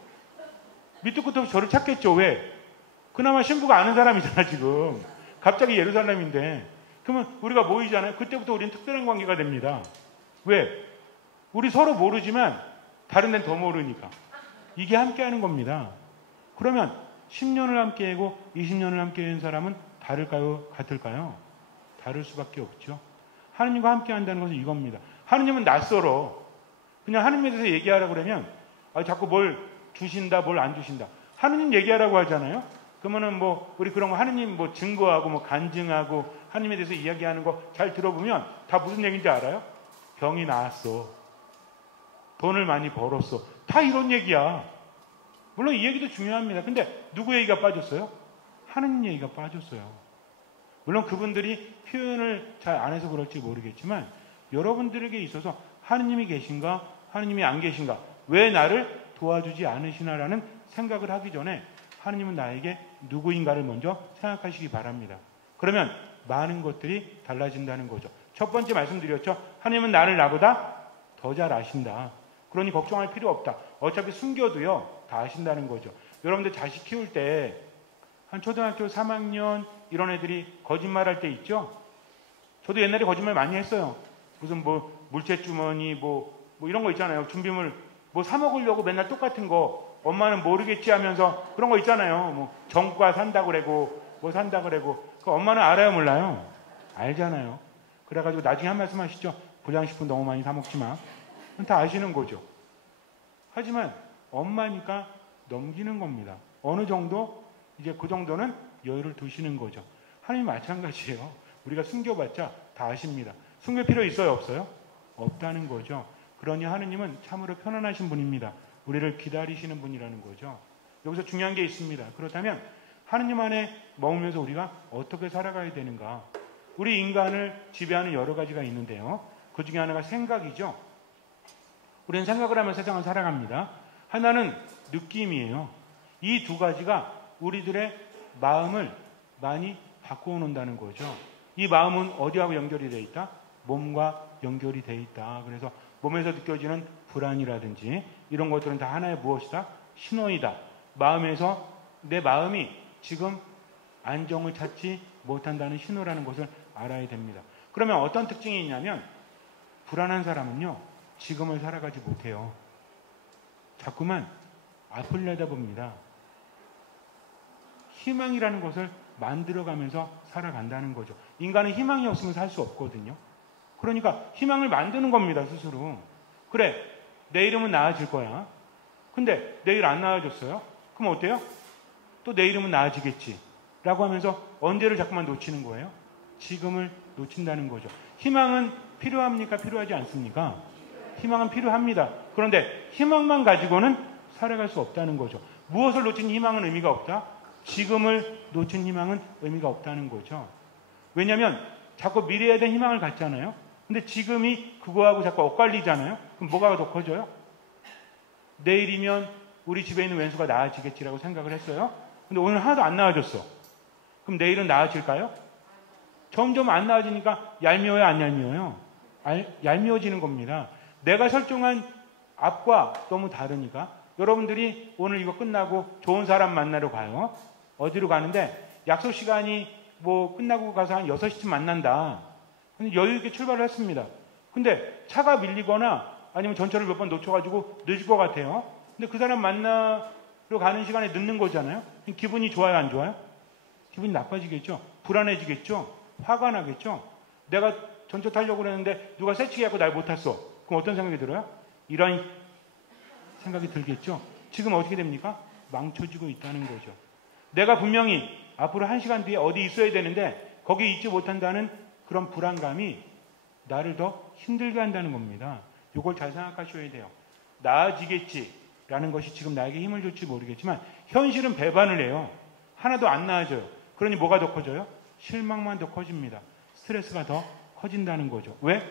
밑도 끝도 없이 저를 찾겠죠. 왜? 그나마 신부가 아는 사람이잖아 지금. 갑자기 예루살렘인데. 그러면 우리가 모이잖아요. 그때부터 우리는 특별한 관계가 됩니다. 왜? 우리 서로 모르지만 다른 데는 더 모르니까. 이게 함께하는 겁니다. 그러면 10년을 함께하고 20년을 함께한 사람은 다를까요? 같을까요? 다를 수밖에 없죠. 하느님과 함께한다는 것은 이겁니다. 하느님은 낯설어. 그냥 하느님에 대해서 얘기하라고 그러면 자꾸 뭘 주신다, 뭘 안 주신다. 하느님 얘기하라고 하잖아요. 그러면은 뭐 우리 그런 거 하느님 뭐 증거하고 뭐 간증하고 하느님에 대해서 이야기하는 거 잘 들어보면 다 무슨 얘기인지 알아요? 병이 나았어. 돈을 많이 벌었어. 다 이런 얘기야. 물론 이 얘기도 중요합니다. 근데 누구 얘기가 빠졌어요? 하느님 얘기가 빠졌어요. 물론 그분들이 표현을 잘 안 해서 그럴지 모르겠지만 여러분들에게 있어서 하느님이 계신가? 하느님이 안 계신가? 왜 나를 도와주지 않으시나라는 생각을 하기 전에 하느님은 나에게 누구인가를 먼저 생각하시기 바랍니다. 그러면 많은 것들이 달라진다는 거죠. 첫 번째 말씀드렸죠. 하느님은 나를 나보다 더 잘 아신다. 그러니 걱정할 필요 없다. 어차피 숨겨도요. 다 아신다는 거죠. 여러분들 자식 키울 때 한 초등학교 3학년 이런 애들이 거짓말할 때 있죠. 저도 옛날에 거짓말 많이 했어요. 무슨 뭐 물체주머니 뭐 이런 거 있잖아요. 준비물 뭐 사 먹으려고 맨날 똑같은 거 엄마는 모르겠지 하면서 그런 거 있잖아요. 뭐 정과 산다 그러고 뭐 산다 그러고 그 엄마는 알아요 몰라요? 알잖아요. 그래가지고 나중에 한 말씀 하시죠. 불량식품 너무 많이 사 먹지 마. 다 아시는 거죠. 하지만 엄마니까 넘기는 겁니다. 어느 정도 이제 그 정도는 여유를 두시는 거죠. 하나님 마찬가지예요. 우리가 숨겨봤자 다 아십니다. 숨길 필요 있어요 없어요? 없다는 거죠. 그러니 하느님은 참으로 편안하신 분입니다. 우리를 기다리시는 분이라는 거죠. 여기서 중요한 게 있습니다. 그렇다면 하느님 안에 머물면서 우리가 어떻게 살아가야 되는가? 우리 인간을 지배하는 여러 가지가 있는데요. 그 중에 하나가 생각이죠. 우리는 생각을 하며 세상을 살아갑니다. 하나는 느낌이에요. 이 두 가지가 우리들의 마음을 많이 바꾸어 놓는다는 거죠. 이 마음은 어디하고 연결이 되어 있다? 몸과 연결이 되어 있다. 그래서 몸에서 느껴지는 불안이라든지 이런 것들은 다 하나의 무엇이다? 신호이다. 마음에서 내 마음이 지금 안정을 찾지 못한다는 신호라는 것을 알아야 됩니다. 그러면 어떤 특징이 있냐면 불안한 사람은요. 지금을 살아가지 못해요. 자꾸만 앞을 내다봅니다. 희망이라는 것을 만들어가면서 살아간다는 거죠. 인간은 희망이 없으면 살 수 없거든요. 그러니까 희망을 만드는 겁니다, 스스로. 그래, 내 이름은 나아질 거야. 근데 내일 안 나아졌어요? 그럼 어때요? 또 내 이름은 나아지겠지. 라고 하면서 언제를 자꾸만 놓치는 거예요? 지금을 놓친다는 거죠. 희망은 필요합니까? 필요하지 않습니까? 희망은 필요합니다. 그런데 희망만 가지고는 살아갈 수 없다는 거죠. 무엇을 놓친 희망은 의미가 없다? 지금을 놓친 희망은 의미가 없다는 거죠. 왜냐하면 자꾸 미래에 대한 희망을 갖잖아요. 근데 지금이 그거하고 자꾸 엇갈리잖아요. 그럼 뭐가 더 커져요? 내일이면 우리 집에 있는 왼수가 나아지겠지라고 생각을 했어요. 근데 오늘 하나도 안 나아졌어. 그럼 내일은 나아질까요? 점점 안 나아지니까 얄미워요, 안 얄미워요? 얄미워지는 겁니다. 내가 설정한 앞과 너무 다르니까. 여러분들이 오늘 이거 끝나고 좋은 사람 만나러 가요. 어디로 가는데 약속 시간이 뭐 끝나고 가서 한 6시쯤 만난다. 근데 여유 있게 출발을 했습니다. 근데 차가 밀리거나 아니면 전철을 몇 번 놓쳐가지고 늦을 것 같아요. 근데 그 사람 만나러 가는 시간에 늦는 거잖아요. 기분이 좋아요, 안 좋아요? 기분이 나빠지겠죠. 불안해지겠죠. 화가 나겠죠. 내가 전철 타려고 그랬는데 누가 새치기 하고 날 못 탔어. 그럼 어떤 생각이 들어요? 이런 생각이 들겠죠. 지금 어떻게 됩니까? 망쳐지고 있다는 거죠. 내가 분명히 앞으로 1시간 뒤에 어디 있어야 되는데 거기 있지 못한다는 그런 불안감이 나를 더 힘들게 한다는 겁니다. 이걸 잘 생각하셔야 돼요. 나아지겠지라는 것이 지금 나에게 힘을 줄지 모르겠지만 현실은 배반을 해요. 하나도 안 나아져요. 그러니 뭐가 더 커져요? 실망만 더 커집니다. 스트레스가 더 커진다는 거죠. 왜?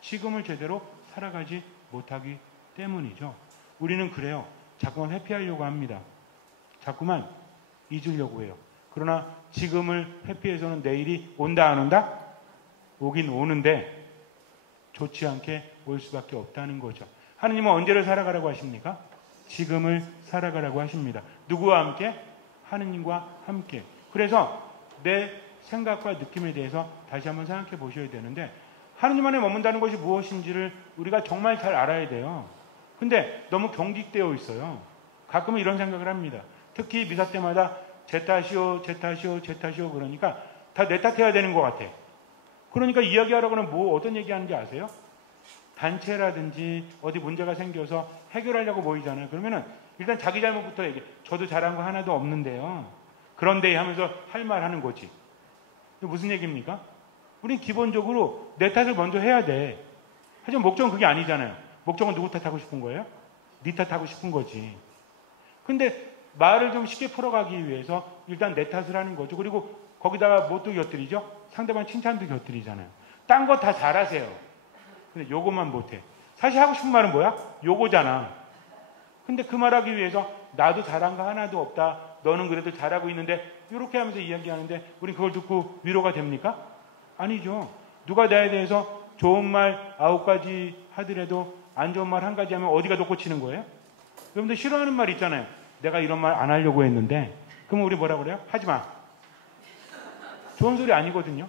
지금을 제대로 살아가지 못하기 때문이죠. 우리는 그래요. 자꾸만 회피하려고 합니다. 자꾸만 잊으려고 해요. 그러나 지금을 회피해서는 내일이 온다 안 온다? 오긴 오는데 좋지 않게 올 수밖에 없다는 거죠. 하느님은 언제를 살아가라고 하십니까? 지금을 살아가라고 하십니다. 누구와 함께? 하느님과 함께. 그래서 내 생각과 느낌에 대해서 다시 한번 생각해 보셔야 되는데 하느님 안에 머문다는 것이 무엇인지를 우리가 정말 잘 알아야 돼요. 근데 너무 경직되어 있어요. 가끔은 이런 생각을 합니다. 특히 미사 때마다 제 탓이요, 제 탓이요, 제 탓이요 그러니까 다 내 탓해야 되는 것 같아. 그러니까 이야기하라고는 어떤 얘기하는지 아세요? 단체라든지 어디 문제가 생겨서 해결하려고 모이잖아요. 그러면은 일단 자기 잘못부터 얘기해. 저도 잘한 거 하나도 없는데요. 그런데 하면서 할 말 하는 거지. 무슨 얘기입니까? 우린 기본적으로 내 탓을 먼저 해야 돼. 하지만 목적은 그게 아니잖아요. 목적은 누구 탓하고 싶은 거예요? 네 탓하고 싶은 거지. 근데 말을 좀 쉽게 풀어가기 위해서 일단 내 탓을 하는 거죠. 그리고 거기다가 뭣도 곁들이죠? 상대방 칭찬도 곁들이잖아요. 딴 거 다 잘하세요. 근데 요것만 못해. 사실 하고 싶은 말은 뭐야? 요거잖아. 근데 그 말하기 위해서 나도 잘한 거 하나도 없다. 너는 그래도 잘하고 있는데 이렇게 하면서 이야기하는데 우린 그걸 듣고 위로가 됩니까? 아니죠. 누가 나에 대해서 좋은 말 9가지 하더라도 안 좋은 말 1가지 하면 어디가 더 꽂히는 거예요? 여러분들 싫어하는 말 있잖아요. 내가 이런 말 안 하려고 했는데 그러면 우리 뭐라 그래요? 하지 마. 좋은 소리 아니거든요.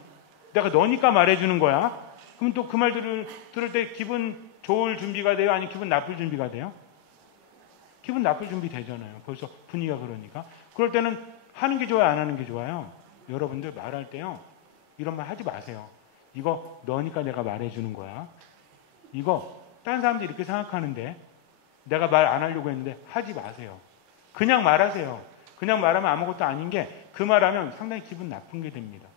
내가 너니까 말해주는 거야. 그럼 또 그 말 들을 때 기분 좋을 준비가 돼요? 아니면 기분 나쁠 준비가 돼요? 기분 나쁠 준비 되잖아요. 벌써 분위기가 그러니까. 그럴 때는 하는 게 좋아요? 안 하는 게 좋아요? 여러분들 말할 때요. 이런 말 하지 마세요. 이거 너니까 내가 말해주는 거야. 이거 다른 사람들이 이렇게 생각하는데 내가 말 안 하려고 했는데 하지 마세요. 그냥 말하세요. 그냥 말하면 아무것도 아닌 게 그 말하면 상당히 기분 나쁜 게 됩니다.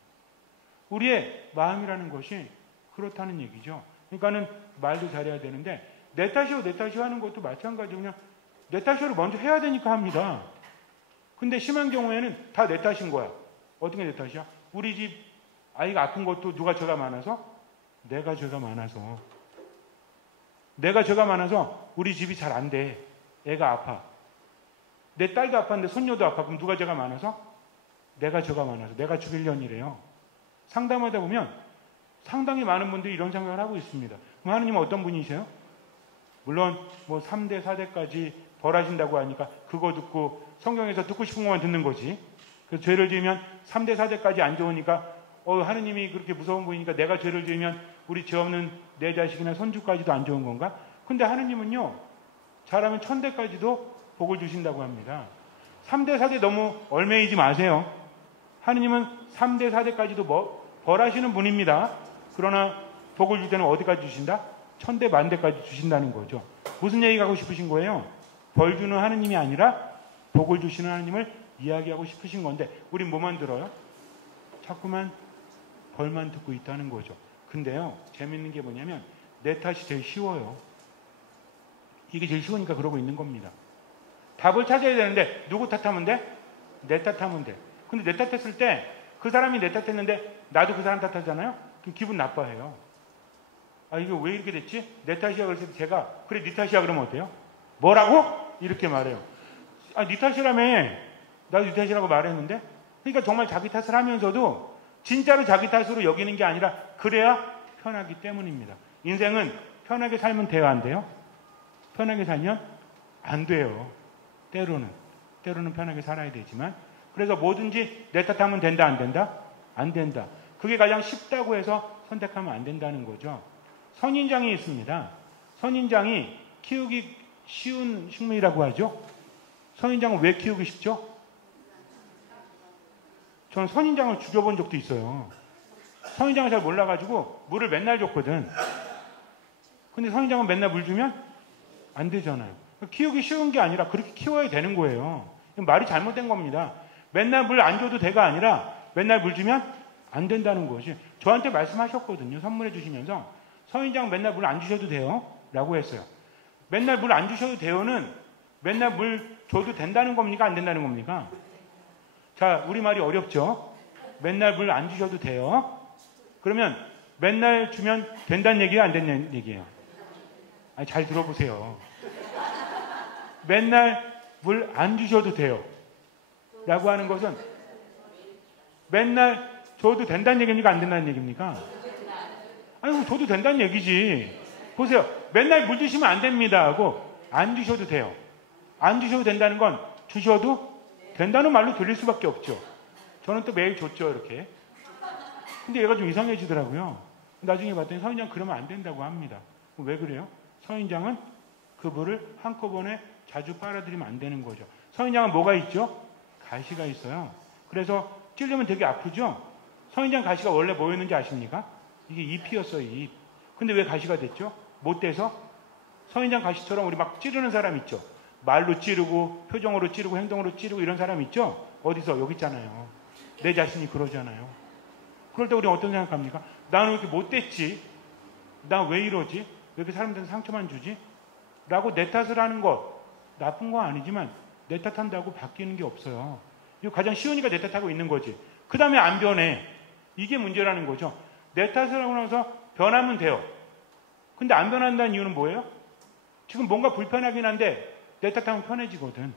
우리의 마음이라는 것이 그렇다는 얘기죠. 그러니까는 말도 잘해야 되는데 내 탓이요 내 탓이요 하는 것도 마찬가지로 그냥 내 탓이요를 먼저 해야 되니까 합니다. 근데 심한 경우에는 다 내 탓인 거야. 어떻게 내 탓이야? 우리 집 아이가 아픈 것도 누가 죄가 많아서? 내가 죄가 많아서. 내가 죄가 많아서 우리 집이 잘 안 돼. 애가 아파. 내 딸도 아팠는데 손녀도 아파. 그럼 누가 죄가 많아서? 내가 죄가 많아서. 내가 죽이려니래요. 상담하다 보면 상당히 많은 분들이 이런 생각을 하고 있습니다. 그럼 하느님은 어떤 분이세요? 물론 뭐 3대, 4대까지 벌하신다고 하니까 그거 듣고 성경에서 듣고 싶은 것만 듣는 거지. 그래서 죄를 지으면 3대, 4대까지 안 좋으니까 하느님이 그렇게 무서운 분이니까 내가 죄를 지으면 우리 죄 없는 내 자식이나 손주까지도 안 좋은 건가? 근데 하느님은요. 잘하면 1000대까지도 복을 주신다고 합니다. 3대, 4대 너무 얼매이지 마세요. 하느님은 3대, 4대까지도 벌하시는 분입니다. 그러나 복을 줄 때는 어디까지 주신다? 1000대, 10,000대까지 주신다는 거죠. 무슨 얘기가 하고 싶으신 거예요? 벌 주는 하느님이 아니라 복을 주시는 하느님을 이야기하고 싶으신 건데 우린 뭐만 들어요? 자꾸만 벌만 듣고 있다는 거죠. 근데요, 재밌는 게 뭐냐면 내 탓이 제일 쉬워요. 이게 제일 쉬우니까 그러고 있는 겁니다. 답을 찾아야 되는데 누구 탓하면 돼? 내 탓하면 돼. 근데 내 탓했을 때 그 사람이 내 탓했는데 나도 그 사람 탓하잖아요? 그럼 기분 나빠해요. 아, 이게 왜 이렇게 됐지? 내 탓이야. 그래서 제가 그래 네 탓이야 그러면 어때요? 뭐라고? 이렇게 말해요. 아, 네 탓이라며. 나도 네 탓이라고 말했는데. 그러니까 정말 자기 탓을 하면서도 진짜로 자기 탓으로 여기는 게 아니라 그래야 편하기 때문입니다. 인생은 편하게 살면 돼요, 안 돼요? 편하게 살면 안 돼요. 때로는 편하게 살아야 되지만. 그래서 뭐든지 내 탓하면 된다, 안 된다? 안 된다. 그게 가장 쉽다고 해서 선택하면 안 된다는 거죠. 선인장이 있습니다. 선인장이 키우기 쉬운 식물이라고 하죠. 선인장은 왜 키우기 쉽죠? 저는 선인장을 죽여본 적도 있어요. 선인장을 잘 몰라가지고 물을 맨날 줬거든. 근데 선인장은 맨날 물 주면 안 되잖아요. 키우기 쉬운 게 아니라 그렇게 키워야 되는 거예요. 말이 잘못된 겁니다. 맨날 물 안 줘도 돼가 아니라 맨날 물 주면 안 된다는 것이. 저한테 말씀하셨거든요. 선물해 주시면서 선인장 맨날 물 안 주셔도 돼요 라고 했어요. 맨날 물 안 주셔도 돼요는 맨날 물 줘도 된다는 겁니까? 안 된다는 겁니까? 자, 우리말이 어렵죠? 맨날 물 안 주셔도 돼요. 그러면 맨날 주면 된다는 얘기예요? 안 된다는 얘기예요? 아니, 잘 들어보세요. 맨날 물 안 주셔도 돼요 라고 하는 것은 맨날 줘도 된다는 얘기입니까? 안 된다는 얘기입니까? 아니, 그럼 줘도 된다는 얘기지. 보세요. 맨날 물 주시면 안 됩니다 하고 안 주셔도 돼요. 안 주셔도 된다는 건 주셔도 된다는 말로 들릴 수밖에 없죠. 저는 또 매일 줬죠, 이렇게. 근데 얘가 좀 이상해지더라고요. 나중에 봤더니 선인장 그러면 안 된다고 합니다. 왜 그래요? 선인장은 그 물을 한꺼번에 자주 빨아들이면 안 되는 거죠. 선인장은 뭐가 있죠? 가시가 있어요. 그래서 찌르면 되게 아프죠? 선인장 가시가 원래 뭐였는지 아십니까? 이게 잎이었어요, 잎. 근데 왜 가시가 됐죠? 못 돼서? 선인장 가시처럼 우리 막 찌르는 사람 있죠? 말로 찌르고, 표정으로 찌르고, 행동으로 찌르고 이런 사람 있죠? 어디서? 여기 있잖아요. 내 자신이 그러잖아요. 그럴 때 우리는 어떤 생각합니까? 나는 왜 이렇게 못됐지? 나 왜 이러지? 왜 이렇게 사람들한테 상처만 주지? 라고 내 탓을 하는 것. 나쁜 건 아니지만 내 탓한다고 바뀌는 게 없어요. 이거 가장 쉬우니까 내 탓하고 있는 거지. 그 다음에 안 변해. 이게 문제라는 거죠. 내 탓을 하고 나서 변하면 돼요. 근데 안 변한다는 이유는 뭐예요? 지금 뭔가 불편하긴 한데 내 탓하면 편해지거든.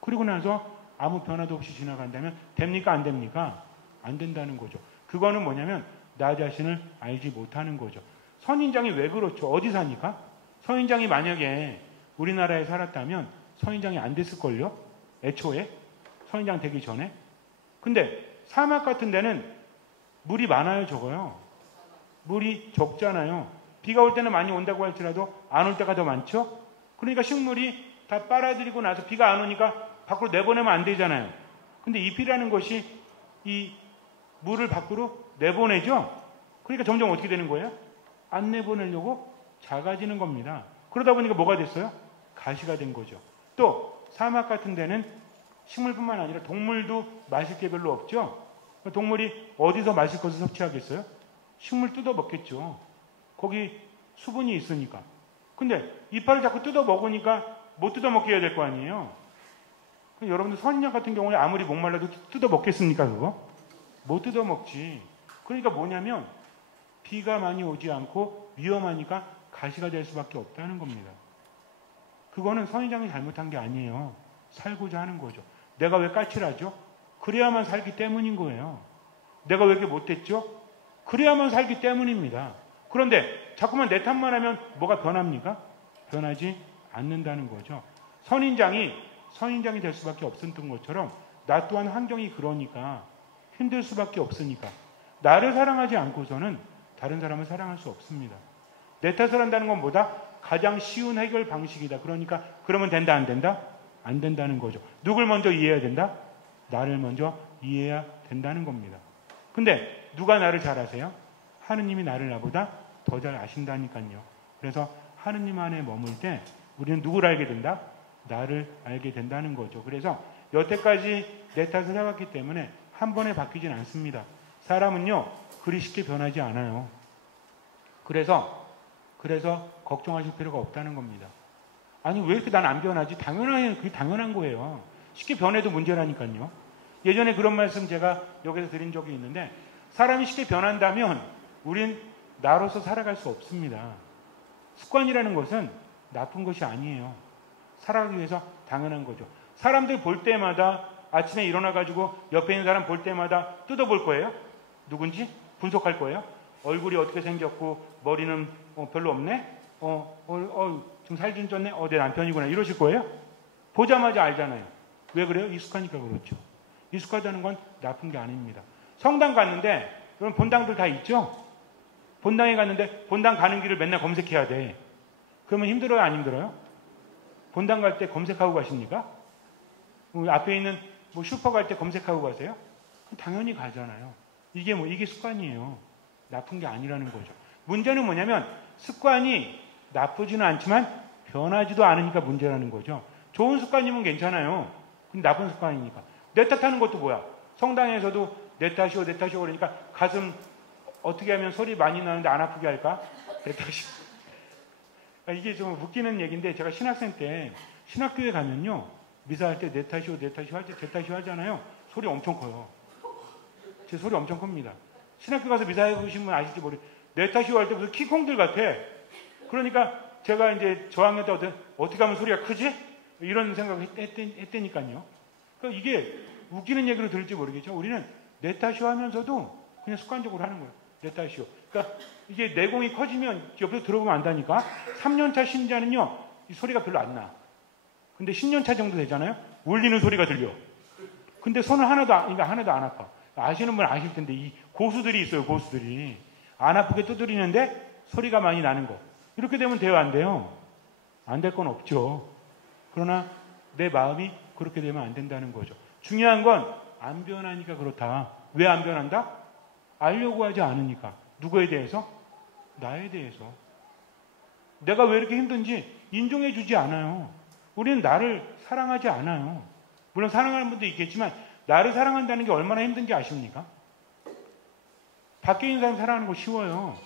그리고 나서 아무 변화도 없이 지나간다면 됩니까? 안 됩니까? 안 된다는 거죠. 그거는 뭐냐면 나 자신을 알지 못하는 거죠. 선인장이 왜 그렇죠? 어디 사니까? 선인장이 만약에 우리나라에 살았다면 선인장이 안 됐을걸요? 애초에? 선인장 되기 전에? 근데 사막 같은 데는 물이 많아요, 적어요? 물이 적잖아요. 비가 올 때는 많이 온다고 할지라도 안 올 때가 더 많죠? 그러니까 식물이 다 빨아들이고 나서 비가 안 오니까 밖으로 내보내면 안 되잖아요. 근데 잎이라는 것이 이 물을 밖으로 내보내죠? 그러니까 점점 어떻게 되는 거예요? 안 내보내려고 작아지는 겁니다. 그러다 보니까 뭐가 됐어요? 가시가 된 거죠. 또 사막 같은 데는 식물뿐만 아니라 동물도 마실 게 별로 없죠? 동물이 어디서 마실 것을 섭취하겠어요? 식물 뜯어 먹겠죠. 거기 수분이 있으니까. 근데 이파를 자꾸 뜯어 먹으니까 못 뜯어 먹게 해야 될 거 아니에요? 여러분들 선인장 같은 경우에 아무리 목말라도 뜯어 먹겠습니까, 그거? 못 뜯어 먹지. 그러니까 뭐냐면 비가 많이 오지 않고 위험하니까 가시가 될 수밖에 없다는 겁니다. 그거는 선인장이 잘못한 게 아니에요. 살고자 하는 거죠. 내가 왜 까칠하죠? 그래야만 살기 때문인 거예요. 내가 왜 이렇게 못됐죠? 그래야만 살기 때문입니다. 그런데 자꾸만 내 탓만 하면 뭐가 변합니까? 변하지 않는다는 거죠. 선인장이 될 수밖에 없었던 것처럼 나 또한 환경이 그러니까 힘들 수밖에 없으니까 나를 사랑하지 않고서는 다른 사람을 사랑할 수 없습니다. 내 탓을 한다는 건 뭐다? 가장 쉬운 해결 방식이다. 그러니까 그러면 된다, 안 된다? 안 된다는 거죠. 누굴 먼저 이해해야 된다? 나를 먼저 이해해야 된다는 겁니다. 근데 누가 나를 잘 아세요? 하느님이 나를 나보다 더 잘 아신다니까요. 그래서 하느님 안에 머물 때 우리는 누구를 알게 된다? 나를 알게 된다는 거죠. 그래서 여태까지 내 탓을 해왔기 때문에 한 번에 바뀌진 않습니다. 사람은요, 그리 쉽게 변하지 않아요. 그래서 걱정하실 필요가 없다는 겁니다. 아니, 왜 이렇게 난 안 변하지? 그게 당연한 거예요. 쉽게 변해도 문제라니까요. 예전에 그런 말씀 제가 여기서 드린 적이 있는데, 사람이 쉽게 변한다면 우린 나로서 살아갈 수 없습니다. 습관이라는 것은 나쁜 것이 아니에요. 살아가기 위해서 당연한 거죠. 사람들 볼 때마다 아침에 일어나가지고 옆에 있는 사람 볼 때마다 뜯어볼 거예요. 누군지 분석할 거예요. 얼굴이 어떻게 생겼고 머리는 별로 없네. 지금 살 좀 쪘네. 내 남편이구나. 이러실 거예요. 보자마자 알잖아요. 왜 그래요? 익숙하니까 그렇죠. 익숙하다는 건 나쁜 게 아닙니다. 성당 갔는데 여러분 본당들 다 있죠? 본당에 갔는데 본당 가는 길을 맨날 검색해야 돼. 그러면 힘들어요? 안 힘들어요? 본당 갈 때 검색하고 가십니까? 앞에 있는 슈퍼 갈 때 검색하고 가세요? 당연히 가잖아요. 이게 습관이에요. 나쁜 게 아니라는 거죠. 문제는 뭐냐면 습관이 나쁘지는 않지만 변하지도 않으니까 문제라는 거죠. 좋은 습관이면 괜찮아요. 근데 나쁜 습관이니까. 내 탓하는 것도 뭐야? 성당에서도 내 탓이오 그러니까 가슴 어떻게 하면 소리 많이 나는데 안 아프게 할까? 내 탓이오. 이게 좀 웃기는 얘기인데 제가 신학생 때 신학교에 가면요. 미사할 때 내 탓이오 할 때 제 탓이오 하잖아요. 소리 엄청 커요. 제 소리 엄청 큽니다. 신학교 가서 미사해 보신 분 아실지 모르겠어요. 내 탓이오 할 때 무슨 키콩들 같아. 그러니까 제가 이제 저학년 때 어떻게 하면 소리가 크지? 이런 생각을 했다니까요. 그러니까 이게 웃기는 얘기로 들을지 모르겠죠. 우리는 내 탓이오 하면서도 그냥 습관적으로 하는 거예요. 내 탓이오. 그러니까 이게 내공이 커지면 옆에서 들어보면 안다니까. 3년차 신자는요. 이 소리가 별로 안 나. 근데 10년차 정도 되잖아요. 울리는 소리가 들려. 근데 손을 하나도 안 아파. 아시는 분 아실 텐데 이 고수들이 있어요. 고수들이. 안 아프게 두드리는데 소리가 많이 나는 거. 이렇게 되면 돼요? 안 돼요? 안 될 건 없죠. 그러나 내 마음이 그렇게 되면 안 된다는 거죠. 중요한 건 안 변하니까 그렇다. 왜 안 변한다? 알려고 하지 않으니까. 누구에 대해서? 나에 대해서. 내가 왜 이렇게 힘든지 인정해 주지 않아요. 우리는 나를 사랑하지 않아요. 물론 사랑하는 분도 있겠지만 나를 사랑한다는 게 얼마나 힘든지 아십니까? 밖에 있는 사람 사랑하는 거 쉬워요.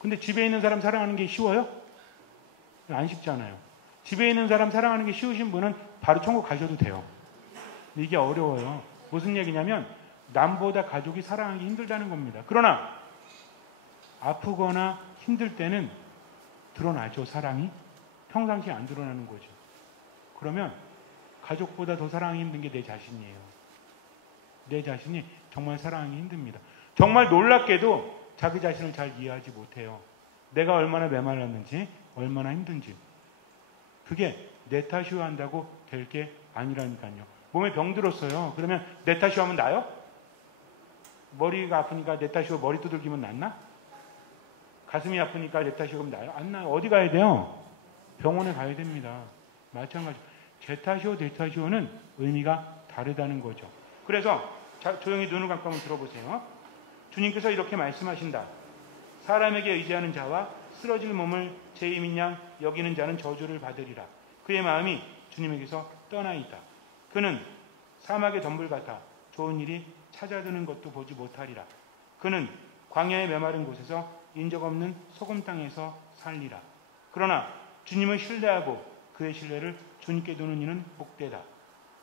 근데 집에 있는 사람 사랑하는 게 쉬워요? 안 쉽잖아요. 집에 있는 사람 사랑하는 게 쉬우신 분은 바로 천국 가셔도 돼요. 이게 어려워요. 무슨 얘기냐면 남보다 가족이 사랑하기 힘들다는 겁니다. 그러나 아프거나 힘들 때는 드러나죠. 사랑이. 평상시에 안 드러나는 거죠. 그러면 가족보다 더 사랑하기 힘든 게 내 자신이에요. 내 자신이 정말 사랑하기 힘듭니다. 정말 놀랍게도 자기 자신을 잘 이해하지 못해요. 내가 얼마나 메말랐는지, 얼마나 힘든지. 그게 내 탓이오 한다고 될 게 아니라니까요. 몸에 병 들었어요. 그러면 내 탓이오 하면 나요? 머리가 아프니까 내 탓이오 머리 두들기면 낫나? 가슴이 아프니까 내 탓이오 그러면 나요? 안 나요. 어디 가야 돼요? 병원에 가야 됩니다. 마찬가지. 제 탓이오, 내 탓이오는 의미가 다르다는 거죠. 그래서 조용히 눈을 감고 한번 들어보세요. 주님께서 이렇게 말씀하신다. 사람에게 의지하는 자와 쓰러질 몸을 제 임인 양 여기는 자는 저주를 받으리라. 그의 마음이 주님에게서 떠나 있다. 그는 사막의 덤불 같아 좋은 일이 찾아드는 것도 보지 못하리라. 그는 광야의 메마른 곳에서 인적 없는 소금 땅에서 살리라. 그러나 주님을 신뢰하고 그의 신뢰를 주님께 두는 이는 복되다.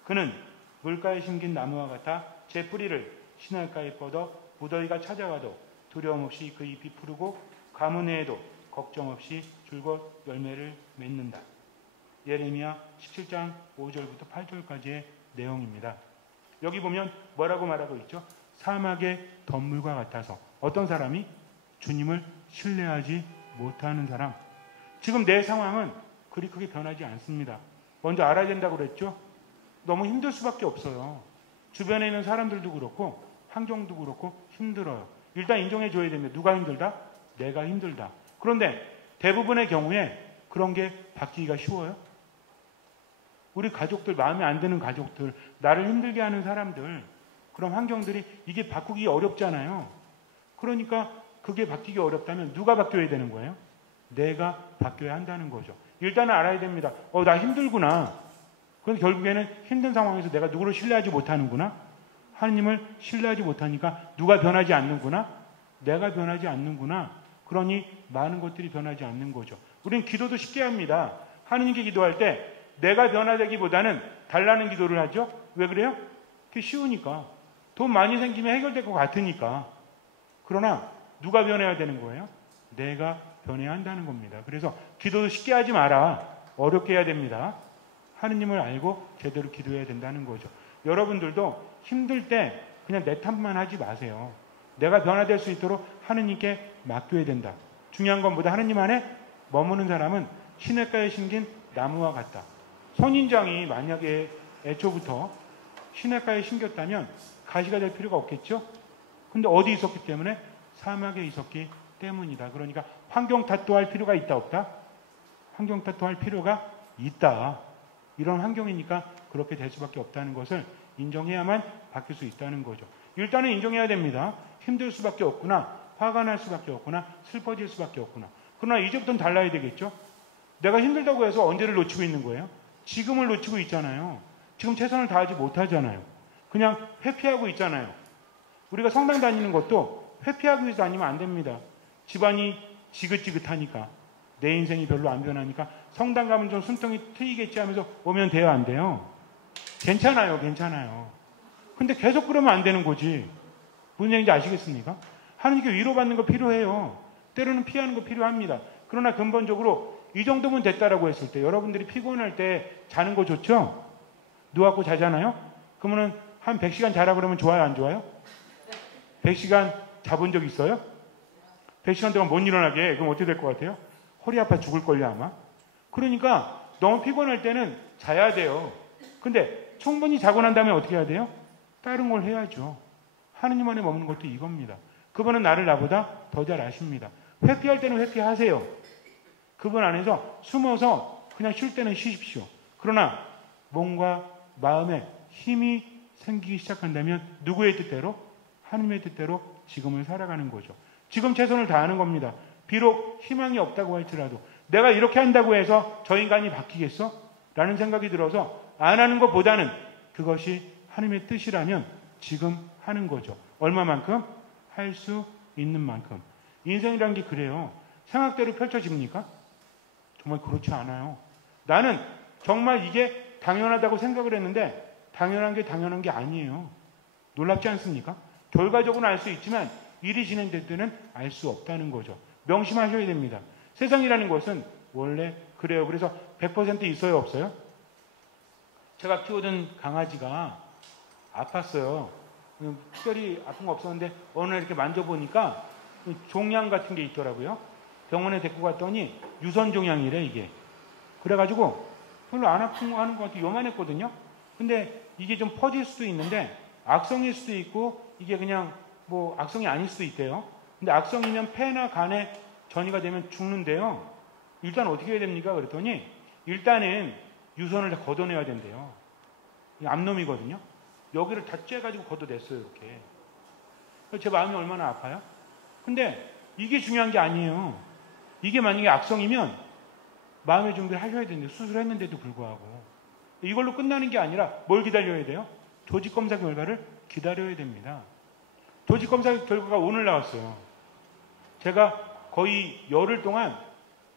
그는 물가에 심긴 나무와 같아 제 뿌리를 시냇가에 뻗어 무더위가 찾아와도 두려움 없이 그 잎이 푸르고 가뭄에도 걱정 없이 줄곧 열매를 맺는다. 예레미야 17장 5절부터 8절까지의 내용입니다. 여기 보면 뭐라고 말하고 있죠? 사막의 덤물과 같아서 어떤 사람이? 주님을 신뢰하지 못하는 사람. 지금 내 상황은 그리 크게 변하지 않습니다. 먼저 알아야 된다고 그랬죠? 너무 힘들 수밖에 없어요. 주변에 있는 사람들도 그렇고 환경도 그렇고 힘들어요. 일단 인정해 줘야 됩니다. 누가 힘들다? 내가 힘들다. 그런데 대부분의 경우에 그런 게 바뀌기가 쉬워요? 우리 가족들, 마음에 안 드는 가족들, 나를 힘들게 하는 사람들, 그런 환경들이 이게 바꾸기 어렵잖아요. 그러니까 그게 바뀌기 어렵다면 누가 바뀌어야 되는 거예요? 내가 바뀌어야 한다는 거죠. 일단은 알아야 됩니다. 나 힘들구나. 그럼 결국에는 힘든 상황에서 내가 누구를 신뢰하지 못하는구나. 하느님을 신뢰하지 못하니까 누가 변하지 않는구나. 내가 변하지 않는구나. 그러니 많은 것들이 변하지 않는 거죠. 우리는 기도도 쉽게 합니다. 하느님께 기도할 때 내가 변화되기보다는 달라는 기도를 하죠. 왜 그래요? 그게 쉬우니까. 돈 많이 생기면 해결될 것 같으니까. 그러나 누가 변해야 되는 거예요? 내가 변해야 한다는 겁니다. 그래서 기도도 쉽게 하지 마라. 어렵게 해야 됩니다. 하느님을 알고 제대로 기도해야 된다는 거죠. 여러분들도 힘들 때 그냥 내 탓만 하지 마세요. 내가 변화될 수 있도록 하느님께 맡겨야 된다. 중요한 것보다 하느님 안에 머무는 사람은 시냇가에 심긴 나무와 같다. 선인장이 만약에 애초부터 시냇가에 심겼다면 가시가 될 필요가 없겠죠? 근데 어디 있었기 때문에? 사막에 있었기 때문이다. 그러니까 환경 탓도 할 필요가 있다, 없다? 환경 탓도 할 필요가 있다. 이런 환경이니까 그렇게 될 수밖에 없다는 것을 인정해야만 바뀔 수 있다는 거죠. 일단은 인정해야 됩니다. 힘들 수밖에 없구나. 화가 날 수밖에 없구나. 슬퍼질 수밖에 없구나. 그러나 이제부터는 달라야 되겠죠? 내가 힘들다고 해서 언제를 놓치고 있는 거예요? 지금을 놓치고 있잖아요. 지금 최선을 다하지 못하잖아요. 그냥 회피하고 있잖아요. 우리가 성당 다니는 것도 회피하기 위해서 다니면 안 됩니다. 집안이 지긋지긋하니까, 내 인생이 별로 안 변하니까 성당 가면 좀 숨통이 트이겠지 하면서 오면 돼요, 안 돼요? 괜찮아요, 괜찮아요. 근데 계속 그러면 안 되는 거지. 무슨 얘기인지 아시겠습니까? 하나님께 위로받는 거 필요해요. 때로는 피하는 거 필요합니다. 그러나 근본적으로 이 정도면 됐다라고 했을 때, 여러분들이 피곤할 때 자는 거 좋죠? 누워갖고 자잖아요? 그러면은 한 100시간 자라 그러면 좋아요, 안 좋아요? 100시간 자본 적 있어요? 100시간 동안 못 일어나게, 그럼 어떻게 될 것 같아요? 허리 아파 죽을걸요, 아마? 그러니까 너무 피곤할 때는 자야 돼요. 근데 충분히 자고 난 다음에 어떻게 해야 돼요? 다른 걸 해야죠. 하느님 안에 머무는 것도 이겁니다. 그분은 나를 나보다 더 잘 아십니다. 회피할 때는 회피하세요. 그분 안에서 숨어서 그냥 쉴 때는 쉬십시오. 그러나 몸과 마음에 힘이 생기기 시작한다면 누구의 뜻대로? 하느님의 뜻대로 지금을 살아가는 거죠. 지금 최선을 다하는 겁니다. 비록 희망이 없다고 할지라도 내가 이렇게 한다고 해서 저 인간이 바뀌겠어? 라는 생각이 들어서 안 하는 것보다는 그것이 하느님의 뜻이라면 지금 하는 거죠. 얼마만큼? 할 수 있는 만큼. 인생이란 게 그래요. 생각대로 펼쳐집니까? 정말 그렇지 않아요. 나는 정말 이게 당연하다고 생각을 했는데 당연한 게 아니에요. 놀랍지 않습니까? 결과적으로는 알 수 있지만 일이 진행될 때는 알 수 없다는 거죠. 명심하셔야 됩니다. 세상이라는 것은 원래 그래요. 그래서 100% 있어요, 없어요? 제가 키우던 강아지가 아팠어요. 특별히 아픈 거 없었는데 어느 날 이렇게 만져보니까 종양 같은 게 있더라고요. 병원에 데리고 갔더니 유선 종양이래, 이게. 그래가지고 별로 안 아픈 거 하는 것 같아요. 요만했거든요. 근데 이게 좀 퍼질 수도 있는데 악성일 수도 있고 이게 그냥 뭐 악성이 아닐 수도 있대요. 근데 악성이면 폐나 간에 전이가 되면 죽는데요. 일단 어떻게 해야 됩니까? 그랬더니 일단은 유선을 다 걷어내야 된대요. 암놈이거든요. 여기를 다 쬐가지고 걷어냈어요, 이렇게. 제 마음이 얼마나 아파요? 근데 이게 중요한 게 아니에요. 이게 만약에 악성이면 마음의 준비를 하셔야 되는데 수술했는데도 불구하고 이걸로 끝나는 게 아니라 뭘 기다려야 돼요? 조직검사 결과를 기다려야 됩니다. 조직검사 결과가 오늘 나왔어요. 제가 거의 열흘 동안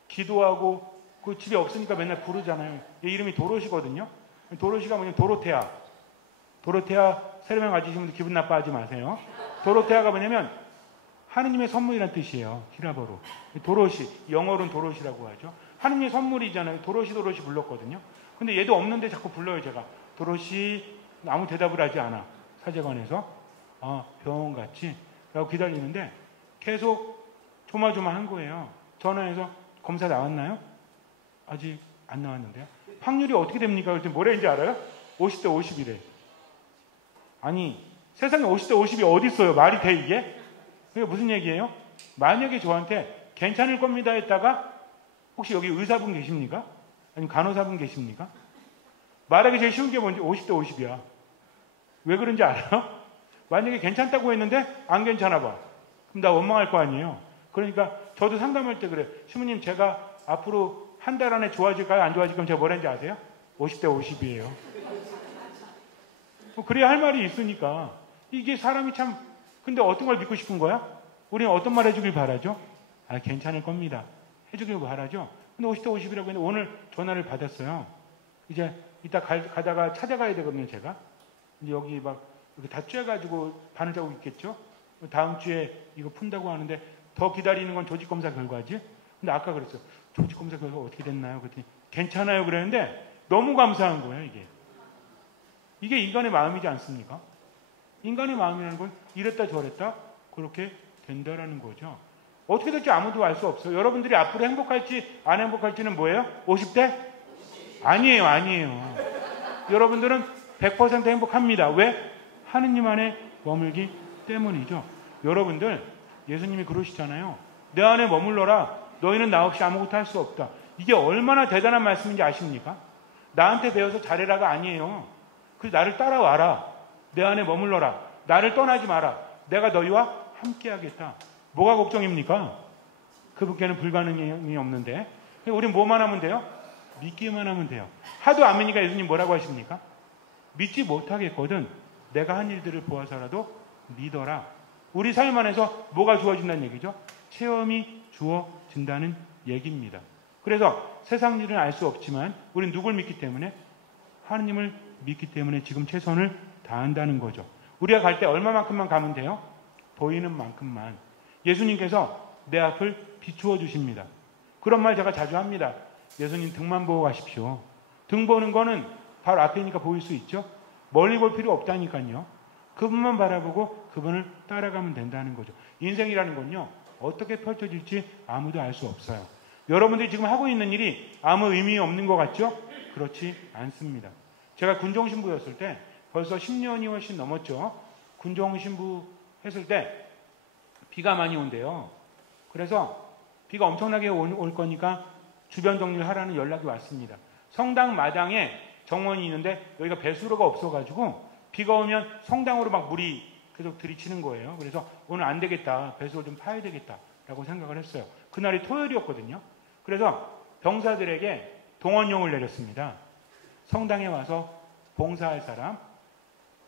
기도하고 그 집에 없으니까 맨날 부르잖아요. 얘 이름이 도로시거든요. 도로시가 뭐냐면 도로테아. 도로테아 세례명 가지신 분들 기분 나빠하지 마세요. 도로테아가 뭐냐면 하느님의 선물이라는 뜻이에요. 히라버로. 도로시, 영어로는 도로시라고 하죠. 하느님의 선물이잖아요. 도로시 불렀거든요. 근데 얘도 없는데 자꾸 불러요, 제가. 도로시, 아무 대답을 하지 않아. 사제관에서. 병원 갔지? 라고 기다리는데 계속 조마조마한 거예요. 전화해서 검사 나왔나요? 아직 안 나왔는데요. 확률이 어떻게 됩니까? 그랬더니 뭐라 했는지 알아요? 50대 50이래. 아니, 세상에 50대 50이 어디 있어요? 말이 돼, 이게? 그게 무슨 얘기예요? 만약에 저한테 괜찮을 겁니다 했다가 혹시 여기 의사분 계십니까? 아니면 간호사분 계십니까? 말하기 제일 쉬운 게 뭔지 50대 50이야. 왜 그런지 알아요? 만약에 괜찮다고 했는데 안 괜찮아 봐. 그럼 나 원망할 거 아니에요. 그러니까 저도 상담할 때 그래. 신부님 제가 앞으로 한 달 안에 좋아질까요? 안 좋아질까요? 제가 뭐라는지 아세요? 50대 50이에요. 그래야 할 말이 있으니까. 이게 사람이 참 근데 어떤 걸 믿고 싶은 거야? 우리는 어떤 말 해주길 바라죠? 아 괜찮을 겁니다. 해주길 바라죠? 근데 50대 50이라고 했는데 오늘 전화를 받았어요. 이제 이따 가다가 찾아가야 되거든요, 제가. 이제 여기 막 이렇게 다 쬐가지고 바늘 자국 있겠죠? 다음 주에 이거 푼다고 하는데 더 기다리는 건 조직검사 결과지? 근데 아까 그랬어요. 조직검사 결과 어떻게 됐나요? 그랬더니 괜찮아요 그랬는데 너무 감사한 거예요, 이게. 이게 인간의 마음이지 않습니까? 인간의 마음이라는 건 이랬다 저랬다 그렇게 된다라는 거죠. 어떻게 될지 아무도 알 수 없어요. 여러분들이 앞으로 행복할지 안 행복할지는 뭐예요? 50대? 아니에요. 아니에요. 여러분들은 100% 행복합니다. 왜? 하느님 안에 머물기 때문이죠. 여러분들 예수님이 그러시잖아요. 내 안에 머물러라. 너희는 나 없이 아무것도 할 수 없다. 이게 얼마나 대단한 말씀인지 아십니까? 나한테 배워서 잘해라가 아니에요. 그래서 나를 따라와라. 내 안에 머물러라. 나를 떠나지 마라. 내가 너희와 함께 하겠다. 뭐가 걱정입니까? 그분께는 불가능이 없는데. 우린 뭐만 하면 돼요? 믿기만 하면 돼요. 하도 안 믿으니까 예수님 뭐라고 하십니까? 믿지 못하겠거든 내가 한 일들을 보아서라도 믿어라. 우리 삶 안에서 뭐가 주어진다는 얘기죠? 체험이 주어진다는 얘기입니다. 그래서 세상 일은 알 수 없지만 우리는 누굴 믿기 때문에? 하느님을 믿기 때문에 지금 최선을 다한다는 거죠. 우리가 갈 때 얼마만큼만 가면 돼요? 보이는 만큼만. 예수님께서 내 앞을 비추어 주십니다. 그런 말 제가 자주 합니다. 예수님 등만 보고 가십시오. 등 보는 거는 바로 앞이니까 보일 수 있죠. 멀리 볼 필요 없다니까요. 그분만 바라보고 그분을 따라가면 된다는 거죠. 인생이라는 건요. 어떻게 펼쳐질지 아무도 알 수 없어요. 여러분들이 지금 하고 있는 일이 아무 의미 없는 것 같죠? 그렇지 않습니다. 제가 군종신부였을 때 벌써 10년이 훨씬 넘었죠. 군종신부 했을 때 비가 많이 온대요. 그래서 비가 엄청나게 올 거니까 주변 정리를 하라는 연락이 왔습니다. 성당 마당에 정원이 있는데 여기가 배수로가 없어가지고 비가 오면 성당으로 막 물이 계속 들이치는 거예요. 그래서 오늘 안 되겠다. 배수로 좀 파야 되겠다라고 생각을 했어요. 그날이 토요일이었거든요. 그래서 병사들에게 동원령을 내렸습니다. 성당에 와서 봉사할 사람.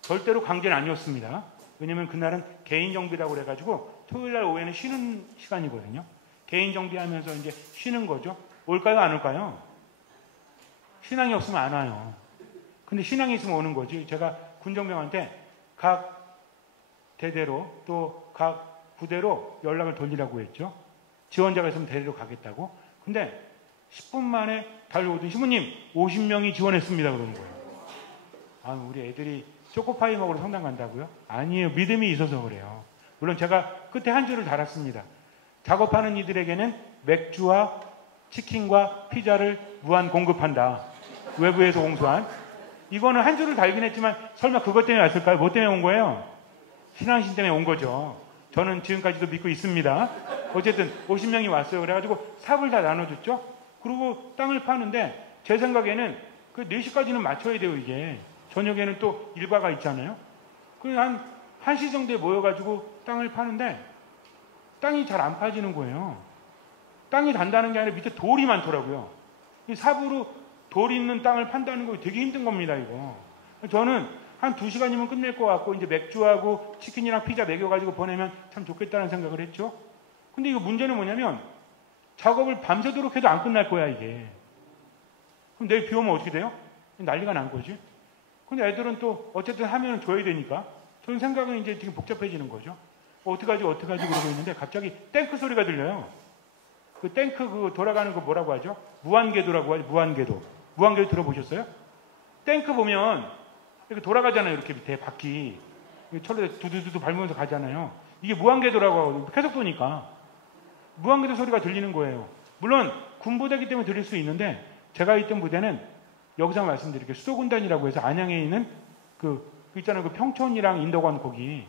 절대로 강제는 아니었습니다. 왜냐면 그날은 개인 정비라고 그래가지고 토요일날 오후에는 쉬는 시간이거든요. 개인 정비하면서 이제 쉬는 거죠. 올까요? 안 올까요? 신앙이 없으면 안 와요. 근데 신앙이 있으면 오는 거지. 제가 군정병한테 각 대대로 또 각 부대로 연락을 돌리라고 했죠. 지원자가 있으면 대대로 가겠다고. 근데 10분 만에 달려오더니 신부님 50명이 지원했습니다. 그러는 거예요. 아, 우리 애들이 초코파이 먹으러 성당 간다고요? 아니에요. 믿음이 있어서 그래요. 물론 제가 끝에 한 줄을 달았습니다. 작업하는 이들에게는 맥주와 치킨과 피자를 무한 공급한다. 외부에서 공수한. 이거는 한 줄을 달긴 했지만 설마 그것 때문에 왔을까요? 뭐 때문에 온 거예요? 신앙심 때문에 온 거죠. 저는 지금까지도 믿고 있습니다. 어쨌든 50명이 왔어요. 그래가지고 삽을 다 나눠줬죠. 그리고 땅을 파는데 제 생각에는 그 4시까지는 맞춰야 돼요. 이게. 저녁에는 또 일과가 있잖아요. 그래서 한 1시 정도에 모여가지고 땅을 파는데 땅이 잘 안 파지는 거예요. 땅이 단다는 게 아니라 밑에 돌이 많더라고요. 이 삽으로 돌 있는 땅을 판다는 거 되게 힘든 겁니다, 이거. 저는 한 2시간이면 끝낼 것 같고 이제 맥주하고 치킨이랑 피자 먹여가지고 보내면 참 좋겠다는 생각을 했죠. 근데 이거 문제는 뭐냐면 작업을 밤새도록 해도 안 끝날 거야, 이게. 그럼 내일 비 오면 어떻게 돼요? 난리가 난 거지. 근데 애들은 또 어쨌든 하면 줘야 되니까 저는 생각은 이제 지금 복잡해지는 거죠. 어떡하지 그러고 있는데 갑자기 탱크 소리가 들려요. 그 탱크 그 돌아가는 거 뭐라고 하죠? 무한궤도라고 하죠. 무한궤도. 무한궤도 들어보셨어요? 탱크 보면 이렇게 돌아가잖아요. 이렇게 밑에 바퀴. 철로에 두두두두 밟으면서 가잖아요. 이게 무한궤도라고 하고 계속 도니까 무한궤도 소리가 들리는 거예요. 물론 군부대기 때문에 들릴 수 있는데 제가 있던 부대는 여기서 말씀드릴게요. 수도군단이라고 해서 안양에 있는 그 있잖아요. 그 평촌이랑 인덕원 거기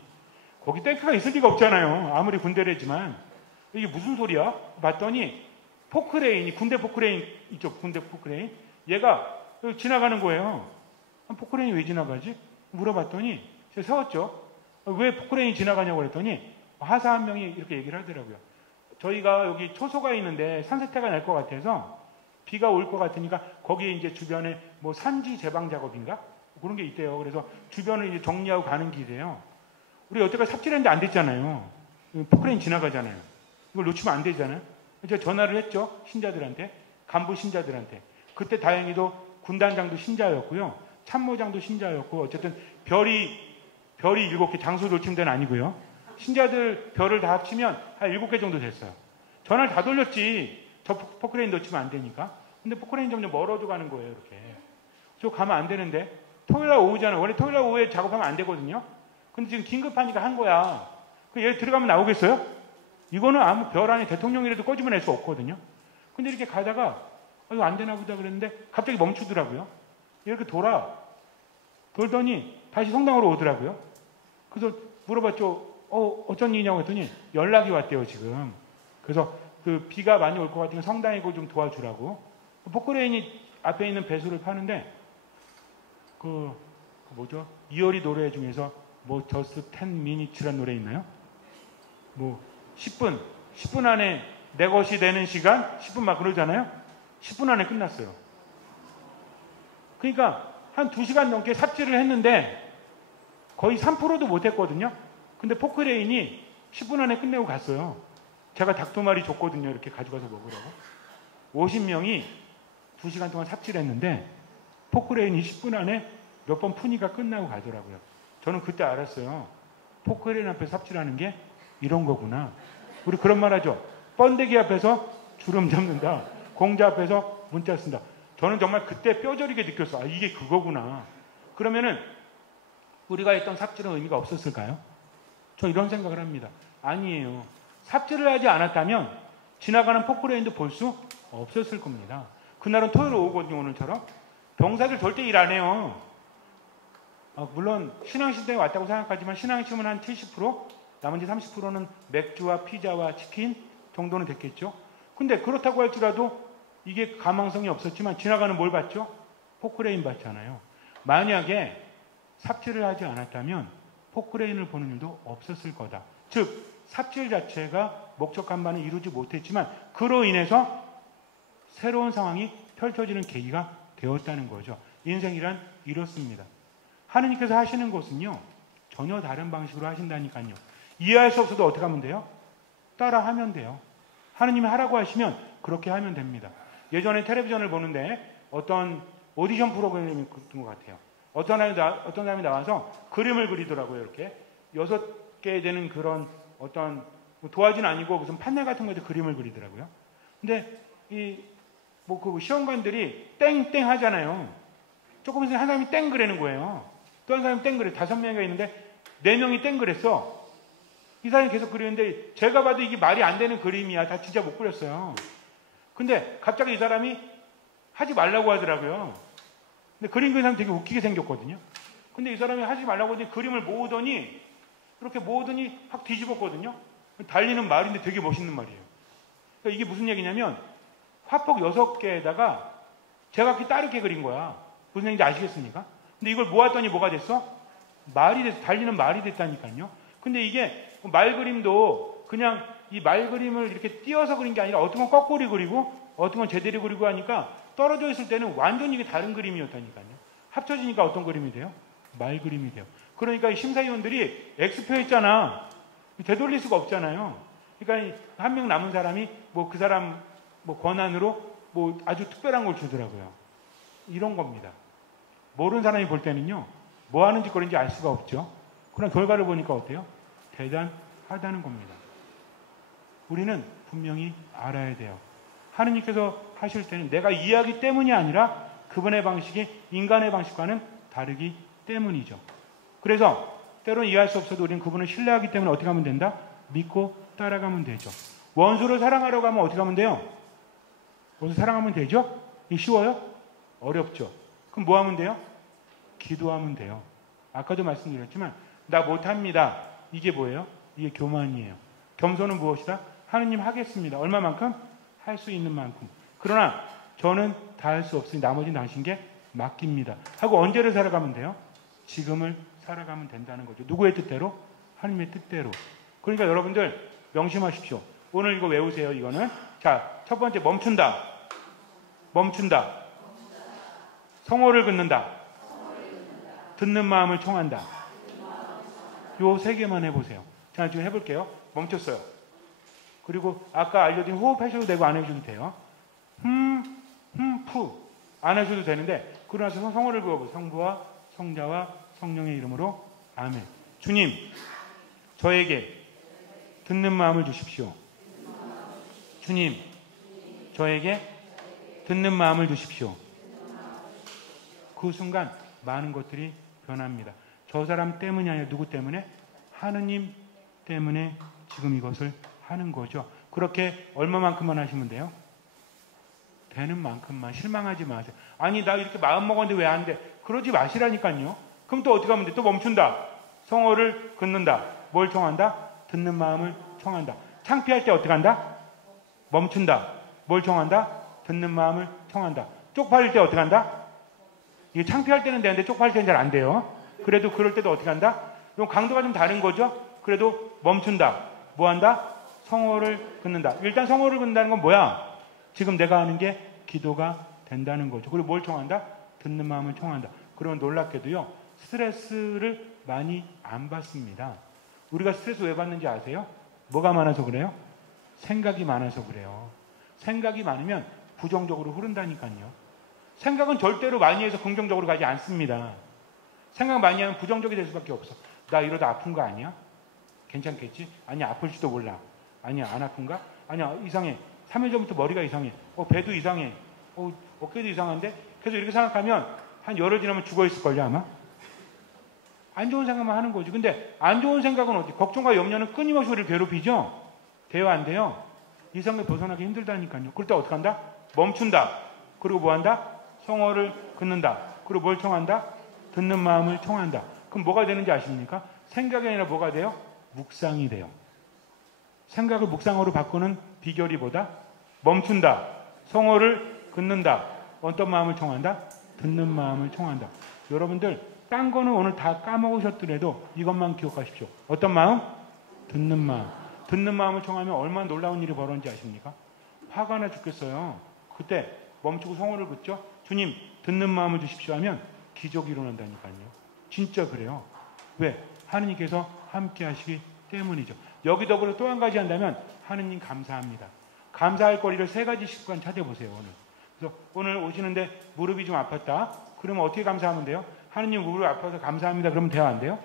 탱크가 있을 리가 없잖아요. 아무리 군대래지만 이게 무슨 소리야? 봤더니 포크레인이 군대 포크레인 있죠. 군대 포크레인 얘가 지나가는 거예요. 포크레인이 왜 지나가지? 물어봤더니 제가 세웠죠. 왜 포크레인이 지나가냐고 그랬더니 하사 한 명이 이렇게 얘기를 하더라고요. 저희가 여기 초소가 있는데 산사태가 날 것 같아서 비가 올 것 같으니까 거기에 이제 주변에 뭐 산지 제방 작업인가? 그런 게 있대요. 그래서 주변을 이제 정리하고 가는 길이에요. 우리 여태까지 삽질했는데 안 됐잖아요. 포크레인 지나가잖아요. 이걸 놓치면 안 되잖아요. 제가 전화를 했죠. 신자들한테. 간부 신자들한테. 그때 다행히도 군단장도 신자였고요. 참모장도 신자였고 어쨌든 별이 7개 장소 돌침 데는 아니고요. 신자들 별을 다 합치면 한 7개 정도 됐어요. 전화를 다 돌렸지. 저 포크레인 놓치면 안 되니까. 근데 포크레인 점점 멀어져 가는 거예요. 이렇게. 저 가면 안 되는데. 토요일날 오후잖아요. 원래 토요일날 오후에 작업하면 안 되거든요. 근데 지금 긴급하니까 한 거야. 얘 들어가면 나오겠어요? 이거는 아무 별 안에 대통령이라도 꺼집어낼 수 없거든요. 근데 이렇게 가다가 이거 안 되나 보다 그랬는데 갑자기 멈추더라고요. 이렇게 돌더니 다시 성당으로 오더라고요. 그래서 물어봤죠. 어쩐 일이냐고 했더니 연락이 왔대요, 지금. 그래서 그 비가 많이 올 것 같으면 성당에 그걸 좀 도와주라고. 포크레인이 앞에 있는 배수를 파는데 뭐죠? 이효리 노래 중에서 뭐 just 10 minutes란 노래 있나요? 뭐 10분 안에 내 것이 되는 시간 10분 막 그러잖아요. 10분 안에 끝났어요. 그러니까 한 2시간 넘게 삽질을 했는데 거의 3%도 못 했거든요. 근데 포크레인이 10분 안에 끝내고 갔어요. 제가 닭 2마리 줬거든요. 이렇게 가져가서 먹으라고. 50명이 2시간 동안 삽질했는데 포크레인이 10분 안에 몇 번 푸니까 끝나고 가더라고요. 저는 그때 알았어요. 포크레인 앞에 삽질하는 게 이런 거구나. 우리 그런 말 하죠. 번데기 앞에서 주름 잡는다. 공자 앞에서 문자 쓴다. 저는 정말 그때 뼈저리게 느꼈어. 이게 그거구나. 그러면은 우리가 했던 삽질은 의미가 없었을까요? 저 이런 생각을 합니다. 아니에요. 삽질을 하지 않았다면 지나가는 포크레인도 볼 수 없었을 겁니다. 그날은 토요일 오후거든요. 오늘처럼. 병사들 절대 일 안 해요. 물론 신앙시대에 왔다고 생각하지만 신앙심은 한 70%, 나머지 30%는 맥주와 피자와 치킨 정도는 됐겠죠. 근데 그렇다고 할지라도 이게 가망성이 없었지만 지나가는 뭘 봤죠? 포크레인 봤잖아요. 만약에 삽질을 하지 않았다면 포크레인을 보는 일도 없었을 거다. 즉 삽질 자체가 목적한 바는 이루지 못했지만 그로 인해서 새로운 상황이 펼쳐지는 계기가 되었다는 거죠. 인생이란 이렇습니다. 하느님께서 하시는 것은요. 전혀 다른 방식으로 하신다니까요. 이해할 수 없어도 어떻게 하면 돼요? 따라하면 돼요. 하느님이 하라고 하시면 그렇게 하면 됩니다. 예전에 텔레비전을 보는데 어떤 오디션 프로그램이 있던 것 같아요. 어떤 사람이 나와서 그림을 그리더라고요. 이렇게 6개 되는 그런 어떤 도화지는 아니고 무슨 판넬 같은 거에서 그림을 그리더라고요. 근데 그 시험관들이 땡땡 하잖아요. 조금 있으면 한 사람이 땡 그리는 거예요. 또 한 사람이 땡 그래. 5명이 있는데 4명이 땡 그랬어. 이 사람이 계속 그리는데 제가 봐도 이게 말이 안 되는 그림이야. 다 진짜 못 그렸어요. 근데 갑자기 이 사람이 하지 말라고 하더라고요. 근데 그림 그리는 사람 되게 웃기게 생겼거든요. 근데 이 사람이 하지 말라고 하더니 그림을 이렇게 모으더니 확 뒤집었거든요. 달리는 말인데 되게 멋있는 말이에요. 그러니까 이게 무슨 얘기냐면 화폭 6개에다가 제각기 다르게 그린 거야. 무슨 얘기인지 아시겠습니까? 근데 이걸 모았더니 뭐가 됐어? 말이 됐어. 달리는 말이 됐다니까요. 근데 이게 말 그림도 그냥 이 말 그림을 이렇게 띄어서 그린 게 아니라 어떤 건 거꾸로 그리고 어떤 건 제대로 그리고 하니까 떨어져 있을 때는 완전히 이게 다른 그림이었다니까요. 합쳐지니까 어떤 그림이 돼요? 말 그림이 돼요. 그러니까 이 심사위원들이 X표 했잖아. 되돌릴 수가 없잖아요. 그러니까 한 명 남은 사람이 그 사람 권한으로 아주 특별한 걸 주더라고요. 이런 겁니다. 모르는 사람이 볼 때는요, 뭐 하는 짓거리인지 알 수가 없죠. 그러나 결과를 보니까 어때요? 대단하다는 겁니다. 우리는 분명히 알아야 돼요. 하느님께서 하실 때는 내가 이해하기 때문이 아니라 그분의 방식이 인간의 방식과는 다르기 때문이죠. 그래서 때로는 이해할 수 없어도 우리는 그분을 신뢰하기 때문에 어떻게 하면 된다? 믿고 따라가면 되죠. 원수를 사랑하려고 하면 어떻게 하면 돼요? 원수 사랑하면 되죠? 이게 쉬워요? 어렵죠. 그럼 뭐 하면 돼요? 기도하면 돼요. 아까도 말씀드렸지만 나 못합니다. 이게 뭐예요? 이게 교만이에요. 겸손은 무엇이다? 하느님 하겠습니다. 얼마만큼? 할 수 있는 만큼. 그러나 저는 다 할 수 없으니 나머지는 당신 게 맡깁니다. 하고 언제를 살아가면 돼요? 지금을 살아가면 된다는 거죠. 누구의 뜻대로? 하나님의 뜻대로. 그러니까 여러분들 명심하십시오. 오늘 이거 외우세요. 이거는. 자, 첫 번째 멈춘다. 멈춘다. 성호를 긋는다. 듣는 마음을 청한다. 요 세 개만 해보세요. 자, 지금 해볼게요. 멈췄어요. 그리고 아까 알려드린 호흡하셔도 되고 안 해주셔도 돼요. 푸. 안 하셔도 되는데 그러고 나서 성호를 그어보세요. 성부와 성자와 성령의 이름으로 아멘. 주님, 저에게 듣는 마음을 주십시오. 주님, 저에게 듣는 마음을 주십시오. 그 순간 많은 것들이 변합니다. 저 사람 때문이 아니라 누구 때문에? 하느님 때문에 지금 이것을 하는 거죠. 그렇게 얼마만큼만 하시면 돼요? 되는 만큼만. 실망하지 마세요. 아니 나 이렇게 마음 먹었는데 왜 안 돼? 그러지 마시라니까요. 그럼 또 어떻게 하면 돼? 또 멈춘다. 성호를 긋는다. 뭘 청한다? 듣는 마음을 청한다. 창피할 때 어떻게 한다? 멈춘다. 뭘 청한다? 듣는 마음을 청한다. 쪽팔릴 때 어떻게 한다? 이게 창피할 때는 되는데 쪽팔릴 때는 잘 안 돼요. 그래도 그럴 때도 어떻게 한다? 그럼 강도가 좀 다른 거죠? 그래도 멈춘다. 뭐 한다? 성호를 긋는다. 일단 성호를 긋는다는 건 뭐야? 지금 내가 하는 게 기도가 된다는 거죠. 그리고 뭘 청한다? 듣는 마음을 청한다. 그러면 놀랍게도요. 스트레스를 많이 안 받습니다. 우리가 스트레스 왜 받는지 아세요? 뭐가 많아서 그래요? 생각이 많아서 그래요. 생각이 많으면 부정적으로 흐른다니까요. 생각은 절대로 많이 해서 긍정적으로 가지 않습니다. 생각 많이 하면 부정적이 될 수밖에 없어. 나 이러다 아픈 거 아니야? 괜찮겠지? 아니야, 아플지도 몰라. 아니야, 안 아픈가? 아니야, 이상해. 3일 전부터 머리가 이상해. 배도 이상해. 어깨도 이상한데? 계속 이렇게 생각하면 한 열흘 지나면 죽어있을걸요, 아마? 안 좋은 생각만 하는 거지. 근데 안 좋은 생각은 어디? 걱정과 염려는 끊임없이 우리를 괴롭히죠? 돼요, 안 돼요? 이 생각에 벗어나기 힘들다니까요. 그럴 때 어떻게 한다? 멈춘다. 그리고 뭐 한다? 성호를 긋는다. 그리고 뭘 청한다? 듣는 마음을 청한다. 그럼 뭐가 되는지 아십니까? 생각이 아니라 뭐가 돼요? 묵상이 돼요. 생각을 묵상으로 바꾸는 비결이 뭐다? 멈춘다. 성호를 긋는다. 어떤 마음을 청한다? 듣는 마음을 청한다. 여러분들 딴 거는 오늘 다 까먹으셨더라도 이것만 기억하십시오. 어떤 마음? 듣는 마음. 듣는 마음을 청하면 얼마나 놀라운 일이 벌어지는지 아십니까? 화가 나 죽겠어요. 그때 멈추고 성호를 긋죠? 주님, 듣는 마음을 주십시오 하면 기적이 일어난다니까요. 진짜 그래요. 왜? 하느님께서 함께 하시기 때문이죠. 여기 더불어 또 한 가지 한다면 하느님 감사합니다. 감사할 거리를 3가지씩만 찾아보세요. 오늘. 그래서 오늘 오시는데 무릎이 좀 아팠다. 그러면 어떻게 감사하면 돼요? 하느님 무릎이 아파서 감사합니다. 그러면 돼요? 안 돼요?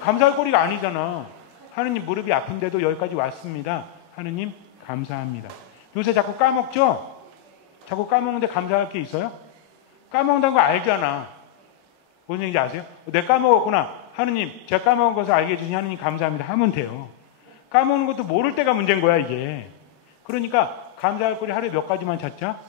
감사할 거리가 아니잖아. 하느님 무릎이 아픈데도 여기까지 왔습니다. 하느님 감사합니다. 요새 자꾸 까먹죠? 자꾸 까먹는데 감사할 게 있어요? 까먹는다는 거 알잖아. 무슨 얘기인지 아세요? 내가 까먹었구나. 하느님, 제가 까먹은 것을 알게 해주신 하느님 감사합니다. 하면 돼요. 까먹는 것도 모를 때가 문제인 거야, 이게. 그러니까 감사할 거리 하루에 몇 가지만 찾자?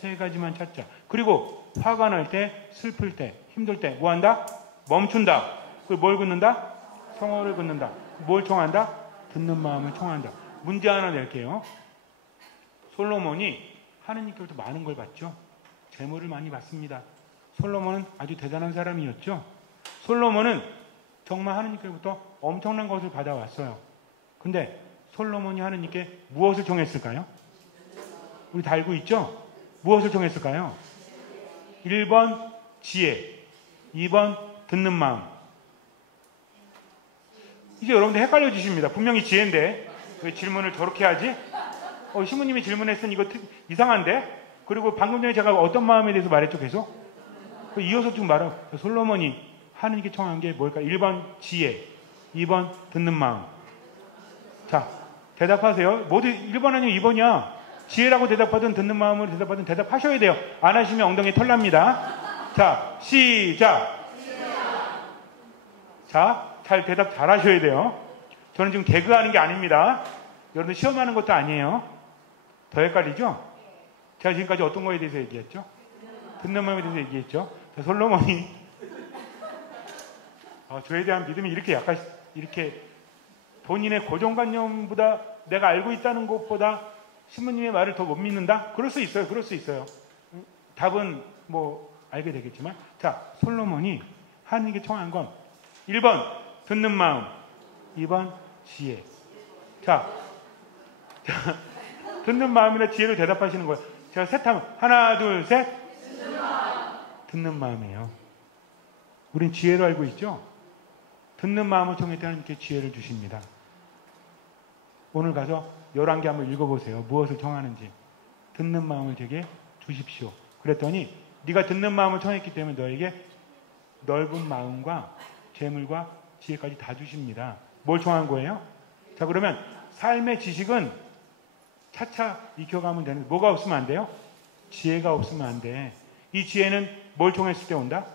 3가지만 찾자. 그리고 화가 날 때, 슬플 때, 힘들 때 뭐 한다? 멈춘다. 그리고 뭘 긋는다? 성호를 긋는다. 뭘 청한다? 듣는 마음을 청한다. 문제 하나 낼게요. 솔로몬이 하느님께로부터 많은 걸 받죠. 재물을 많이 받습니다. 솔로몬은 아주 대단한 사람이었죠. 솔로몬은 정말 하느님께로부터 엄청난 것을 받아왔어요. 근데 솔로몬이 하느님께 무엇을 청했을까요? 우리 다 알고 있죠? 무엇을 청했을까요? 1번 지혜, 2번 듣는 마음. 이제 여러분들 헷갈려지십니다. 분명히 지혜인데 왜 질문을 저렇게 하지? 신부님이 질문했으니 이거 이상한데? 그리고 방금 전에 제가 어떤 마음에 대해서 말했죠, 계속? 이어서 좀 말하고, 솔로몬이 하느님께 청한 게 뭘까? 1번 지혜, 2번 듣는 마음. 자, 대답하세요. 모두 1번 아니면 2번이야. 지혜라고 대답하든 듣는 마음으로 대답하든 대답하셔야 돼요. 안 하시면 엉덩이 털납니다. 자, 시작. 자, 잘 대답 잘 하셔야 돼요. 저는 지금 개그하는 게 아닙니다. 여러분들 시험하는 것도 아니에요. 더 헷갈리죠? 제가 지금까지 어떤 거에 대해서 얘기했죠? 듣는 마음에 대해서 얘기했죠? 솔로몬이 저에 대한 믿음이 이렇게 약간 이렇게 본인의 고정관념보다 내가 알고 있다는 것보다 신부님의 말을 더 못 믿는다? 그럴 수 있어요. 그럴 수 있어요. 답은 뭐 알게 되겠지만, 자, 솔로몬이 하나님께 청한 건 1번 듣는 마음, 2번 지혜. 자, 듣는 마음이나 지혜로 대답하시는 거예요. 제가 셋하면 하나, 둘, 셋. 듣는 마음이에요. 우린 지혜로 알고 있죠? 듣는 마음을 통해 하나님께 지혜를 주십니다. 오늘 가서 11개 한번 읽어보세요. 무엇을 청하는지. 듣는 마음을 제게 주십시오. 그랬더니 네가 듣는 마음을 청했기 때문에 너에게 넓은 마음과 재물과 지혜까지 다 주십니다. 뭘 청한 거예요? 자, 그러면 삶의 지식은 차차 익혀가면 되는, 뭐가 없으면 안 돼요? 지혜가 없으면 안 돼. 이 지혜는 뭘 통했을 때 온다?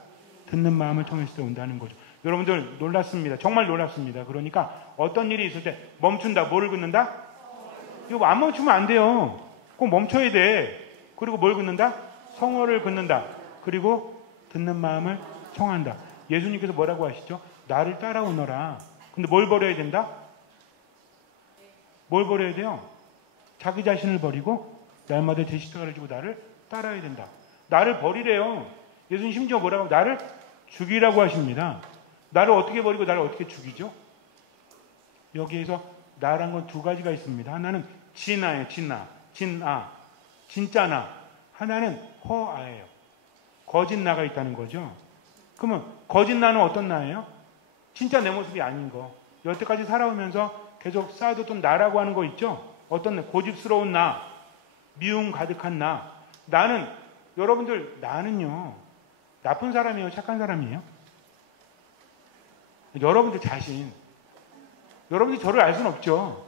듣는 마음을 통했을 때 온다는 거죠. 여러분들 놀랍습니다. 정말 놀랍습니다. 그러니까 어떤 일이 있을 때 멈춘다. 뭐를 긋는다? 이거 안 멈추면 안 돼요. 꼭 멈춰야 돼. 그리고 뭘 긋는다? 성호를 긋는다. 그리고 듣는 마음을 청한다. 예수님께서 뭐라고 하시죠? 나를 따라오너라. 근데 뭘 버려야 된다? 뭘 버려야 돼요? 자기 자신을 버리고 날마다 제 십자가를 지고 나를 따라야 된다. 나를 버리래요. 예수님 심지어 뭐라고 하면 나를 죽이라고 하십니다. 나를 어떻게 버리고 나를 어떻게 죽이죠? 여기에서 나란 건 두 가지가 있습니다. 하나는 진아예요. 진아. 진짜 나. 하나는 허아예요. 거짓 나가 있다는 거죠. 그러면 거짓 나는 어떤 나예요? 진짜 내 모습이 아닌 거. 여태까지 살아오면서 계속 쌓아뒀던 나라고 하는 거 있죠? 어떤 나? 고집스러운 나. 미움 가득한 나. 나는, 여러분들, 나는요, 나쁜 사람이에요? 착한 사람이에요? 여러분들 자신. 여러분들이 저를 알 수는 없죠.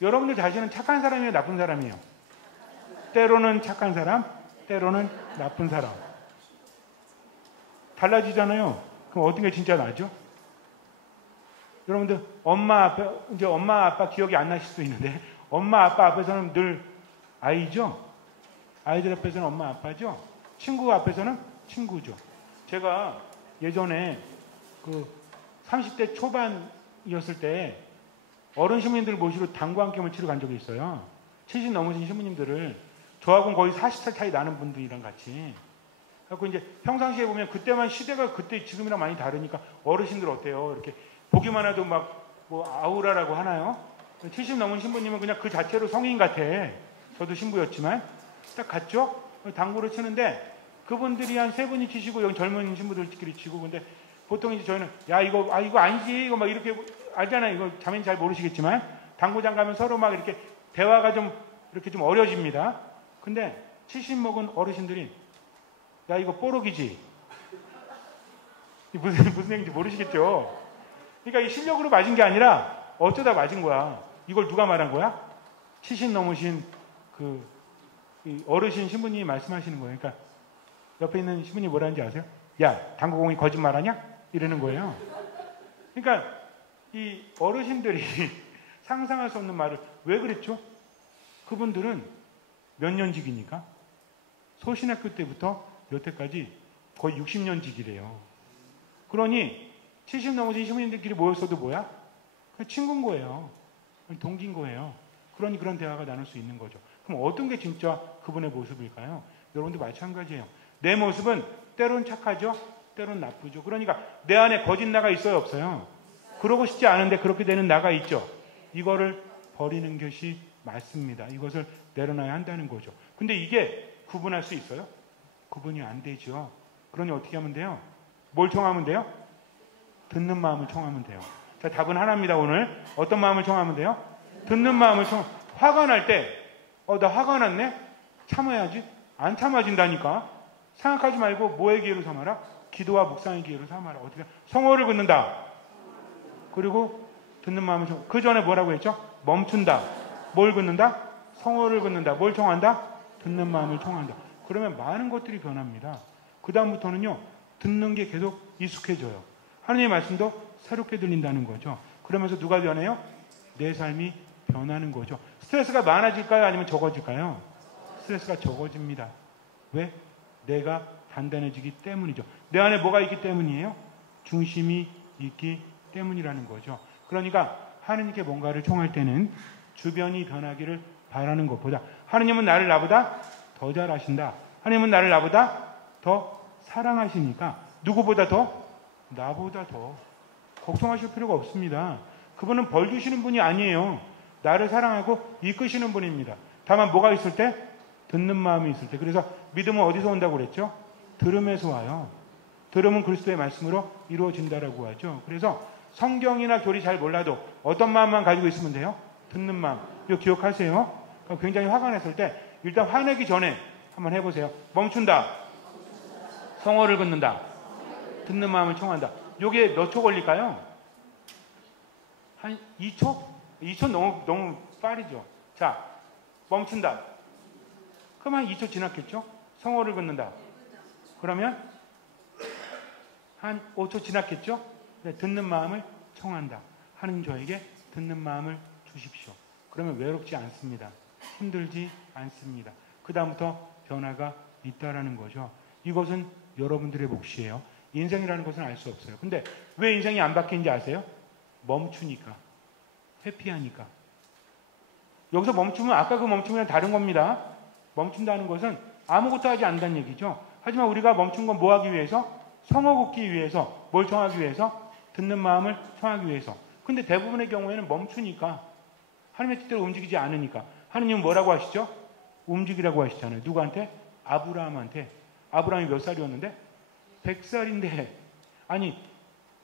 여러분들 자신은 착한 사람이에요? 나쁜 사람이에요? 때로는 착한 사람, 때로는 나쁜 사람. 달라지잖아요. 그럼 어떤 게 진짜 나죠? 여러분들 엄마 앞에, 이제 엄마 아빠 기억이 안 나실 수 있는데 엄마 아빠 앞에서는 늘 아이죠. 아이들 앞에서는 엄마 아빠죠. 친구 앞에서는 친구죠. 제가 예전에 그 30대 초반이었을 때 어른 신부님들 모시고 당구 한 게임을 치러 간 적이 있어요. 70 넘으신 신부님들을, 저하고는 거의 40살 차이 나는 분들이랑 같이. 그래서 이제 평상시에 보면 그때만 시대가 그때 지금이랑 많이 다르니까 어르신들 어때요? 이렇게 보기만 해도 막 뭐 아우라라고 하나요? 70 넘은 신부님은 그냥 그 자체로 성인 같아. 저도 신부였지만 딱 갔죠. 당구를 치는데 그분들이 한 세 분이 치시고 여기 젊은 신부들끼리 치고, 근데 보통 이제 저희는 야 이거 아니지 이거 막 이렇게 알잖아요. 이거 자매님 잘 모르시겠지만 당구장 가면 서로 막 이렇게 대화가 좀 이렇게 좀 어려집니다. 근데 70 먹은 어르신들이 야 이거 뽀록이지. 무슨 얘기인지 모르시겠죠. 그러니까 이 실력으로 맞은 게 아니라 어쩌다 맞은 거야. 이걸 누가 말한 거야? 70 넘으신 그 어르신 신부님이 말씀하시는 거예요. 그러니까 옆에 있는 신부님이 뭐라는지 아세요? 야, 당구공이 거짓말하냐? 이러는 거예요. 그러니까 이 어르신들이 상상할 수 없는 말을 왜 그랬죠? 그분들은 몇 년직이니까 소신학교 때부터 여태까지 거의 60년직이래요. 그러니 70 넘으신 신부님들끼리 모였어도 뭐야? 그냥 친구인 거예요. 동기인 거예요. 그러니 그런 대화가 나눌 수 있는 거죠. 그럼 어떤 게 진짜 그분의 모습일까요? 여러분도 마찬가지예요. 내 모습은 때론 착하죠? 때론 나쁘죠. 그러니까 내 안에 거짓 나가 있어요? 없어요? 그러고 싶지 않은데 그렇게 되는 나가 있죠. 이거를 버리는 것이 맞습니다. 이것을 내려놔야 한다는 거죠. 근데 이게 구분할 수 있어요? 구분이 안 되죠. 그러니 어떻게 하면 돼요? 뭘 청하면 돼요? 듣는 마음을 청하면 돼요. 자, 답은 하나입니다. 오늘 어떤 마음을 청하면 돼요? 듣는 마음을 화가 날 때 나 화가 났네? 참아야지. 안 참아진다니까. 생각하지 말고 뭐의 기회로 삼아라? 기도와 묵상의 기회로 삼아라. 어떻게? 성호를 긋는다. 그리고 듣는 마음을 그 전에 뭐라고 했죠? 멈춘다. 뭘 긋는다? 성호를 긋는다. 뭘 청한다? 듣는 마음을 청한다. 그러면 많은 것들이 변합니다. 그 다음부터는요, 듣는 게 계속 익숙해져요. 하나님의 말씀도 새롭게 들린다는 거죠. 그러면서 누가 변해요? 내 삶이 변하는 거죠. 스트레스가 많아질까요? 아니면 적어질까요? 스트레스가 적어집니다. 왜? 내가 단단해지기 때문이죠. 내 안에 뭐가 있기 때문이에요? 중심이 있기 때문이라는 거죠. 그러니까 하나님께 뭔가를 청할 때는 주변이 변하기를 바라는 것보다 하나님은 나를 나보다 더 잘 아신다. 하나님은 나를 나보다 더 사랑하시니까 누구보다 더? 나보다 더 걱정하실 필요가 없습니다. 그분은 벌 주시는 분이 아니에요. 나를 사랑하고 이끄시는 분입니다. 다만 뭐가 있을 때? 듣는 마음이 있을 때. 그래서 믿음은 어디서 온다고 그랬죠? 들음에서 와요. 들음은 그리스도의 말씀으로 이루어진다라고 하죠. 그래서 성경이나 교리 잘 몰라도 어떤 마음만 가지고 있으면 돼요? 듣는 마음. 이거 기억하세요. 굉장히 화가 났을 때 일단 화내기 전에 한번 해보세요. 멈춘다. 성호를 긋는다. 듣는 마음을 청한다. 요게 몇 초 걸릴까요? 한 2초? 2초 너무 빠르죠. 자, 멈춘다. 그럼 한 2초 지났겠죠? 성호를 긋는다. 그러면 한 5초 지났겠죠? 네, 듣는 마음을 청한다. 하느님 저에게 듣는 마음을 주십시오. 그러면 외롭지 않습니다. 힘들지 않습니다. 그 다음부터 변화가 있다라는 거죠. 이것은 여러분들의 몫이에요. 인생이라는 것은 알 수 없어요. 근데 왜 인생이 안 바뀌는지 아세요? 멈추니까. 회피하니까. 여기서 멈추면 아까 그 멈춤이랑 다른 겁니다. 멈춘다는 것은 아무것도 하지 않는다는 얘기죠. 하지만 우리가 멈춘 건 뭐 하기 위해서? 성호 긋기 위해서. 뭘 청하기 위해서? 듣는 마음을 청하기 위해서. 근데 대부분의 경우에는 멈추니까. 하나님의 뜻대로 움직이지 않으니까. 하느님은 뭐라고 하시죠? 움직이라고 하시잖아요. 누구한테? 아브라함한테. 아브라함이 몇 살이었는데? 100살인데. 아니,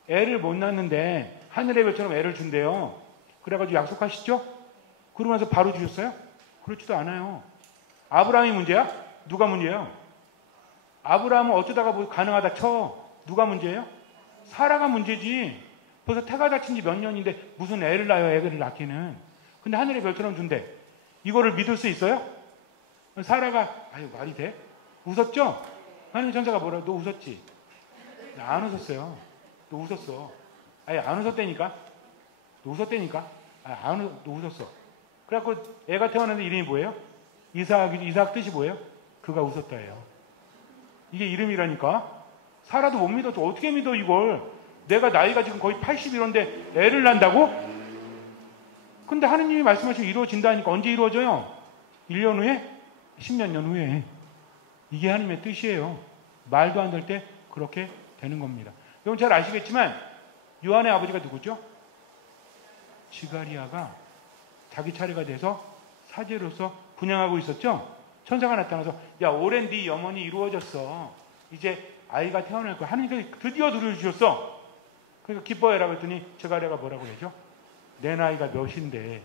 애를 못 낳는데 하늘의 별처럼 애를 준대요. 그래가지고 약속하시죠? 그러면서 바로 주셨어요? 그렇지도 않아요. 아브라함이 문제야? 누가 문제예요? 아브라함은 어쩌다가 뭐 가능하다 쳐. 누가 문제예요? 사라가 문제지. 벌써 태가 다친 지 몇 년인데 무슨 애를 낳아요, 애를 낳기는. 근데 하늘의 별처럼 준대. 이거를 믿을 수 있어요? 사라가, 아유, 말이 돼? 웃었죠? 하나님 천사가 뭐라, 너 웃었지? 안 웃었어요. 너 웃었어. 아니, 안 웃었다니까? 너 웃었다니까? 아니, 너 웃었어. 그래갖고 애가 태어났는데 이름이 뭐예요? 이삭 뜻이 뭐예요? 그가 웃었다예요. 이게 이름이라니까? 사라도 못 믿었죠. 어떻게 믿어, 이걸? 내가 나이가 지금 거의 81인데 애를 낳는다고? 근데 하느님이 말씀하시면 이루어진다니까. 언제 이루어져요? 1년 후에? 10몇 년 후에. 이게 하나님의 뜻이에요. 말도 안 될 때 그렇게 되는 겁니다. 여러분 잘 아시겠지만 요한의 아버지가 누구죠? 지가리아가 자기 차례가 돼서 사제로서 분양하고 있었죠? 천사가 나타나서 야, 오랜 네 염원이 이루어졌어. 이제 아이가 태어날 거야. 하느님이 드디어 누려주셨어. 그러니까 기뻐해라 그랬더니 지가리아가 뭐라고 그러죠? 내 나이가 몇인데,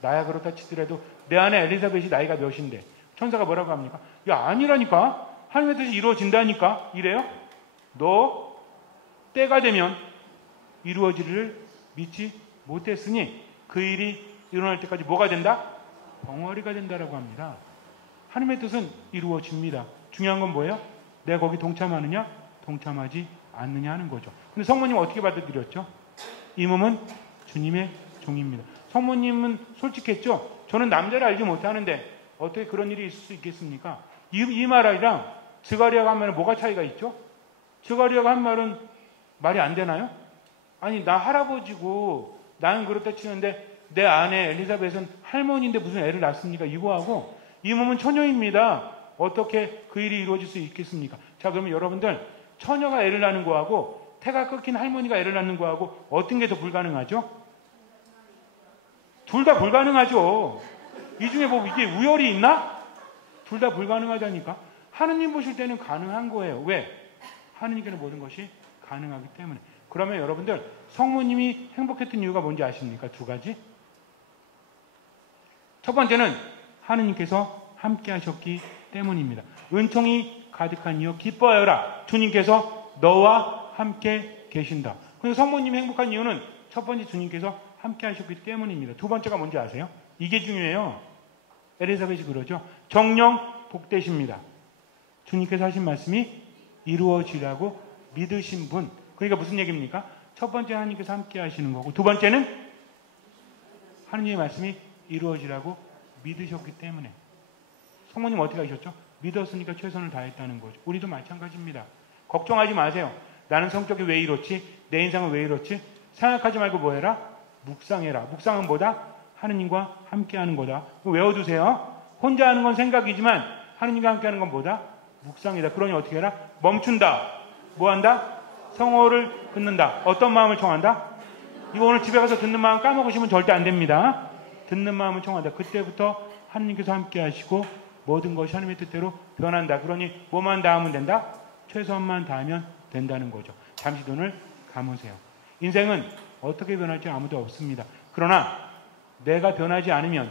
나야 그렇다 치더라도 내 아내 엘리사벳이 나이가 몇인데, 천사가 뭐라고 합니까? 야, 아니라니까. 하나님의 뜻이 이루어진다니까. 이래요? 너 때가 되면 이루어지기를 믿지 못했으니 그 일이 일어날 때까지 뭐가 된다? 벙어리가 된다라고 합니다. 하나님의 뜻은 이루어집니다. 중요한 건 뭐예요? 내가 거기 동참하느냐, 동참하지 않느냐 하는 거죠. 근데 성모님 어떻게 받아들였죠? 이 몸은 주님의 종입니다. 성모님은 솔직했죠? 저는 남자를 알지 못하는데 어떻게 그런 일이 있을 수 있겠습니까? 이 말이랑 지가리아가 한 말은 뭐가 차이가 있죠? 지가리아가 한 말은 말이 안 되나요? 아니, 나 할아버지고 나는 그렇다 치는데 내 아내 엘리사벳은 할머니인데 무슨 애를 낳습니까? 이거하고 이 몸은 처녀입니다. 어떻게 그 일이 이루어질 수 있겠습니까? 자, 그러면 여러분들 처녀가 애를 낳는 거하고 태가 끊긴 할머니가 애를 낳는 거하고 어떤 게 더 불가능하죠? 둘 다 불가능하죠. 이 중에 뭐 이게 우열이 있나? 둘 다 불가능하다니까. 하느님 보실 때는 가능한 거예요. 왜? 하느님께는 모든 것이 가능하기 때문에. 그러면 여러분들 성모님이 행복했던 이유가 뭔지 아십니까? 두 가지. 첫 번째는 하느님께서 함께 하셨기 때문입니다. 은총이 가득한 이여 기뻐하여라. 주님께서 너와 함께 계신다. 그래서 성모님이 행복한 이유는 첫 번째 주님께서 함께 하셨기 때문입니다. 두 번째가 뭔지 아세요? 이게 중요해요. 엘리사벳이 그러죠. 정령 복되십니다. 주님께서 하신 말씀이 이루어지라고 믿으신 분. 그러니까 무슨 얘기입니까? 첫 번째 하나님께서 함께 하시는 거고 두 번째는 하느님의 말씀이 이루어지라고 믿으셨기 때문에. 성모님 어떻게 하셨죠? 믿었으니까 최선을 다했다는 거죠. 우리도 마찬가지입니다. 걱정하지 마세요. 나는 성격이 왜 이렇지? 내 인생은 왜 이렇지? 생각하지 말고 뭐 해라? 묵상해라. 묵상은 뭐다? 하느님과 함께하는 거다. 외워두세요. 혼자 하는 건 생각이지만 하느님과 함께하는 건 뭐다? 묵상이다. 그러니 어떻게 해라? 멈춘다. 뭐 한다? 성호를 끊는다. 어떤 마음을 청한다? 이거 오늘 집에 가서 듣는 마음 까먹으시면 절대 안 됩니다. 듣는 마음을 청한다. 그때부터 하느님께서 함께 하시고 모든 것이 하나님의 뜻대로 변한다. 그러니 뭐만 다하면 된다? 최선만 다하면 된다는 거죠. 잠시 눈을 감으세요. 인생은 어떻게 변할지 아무도 없습니다. 그러나 내가 변하지 않으면,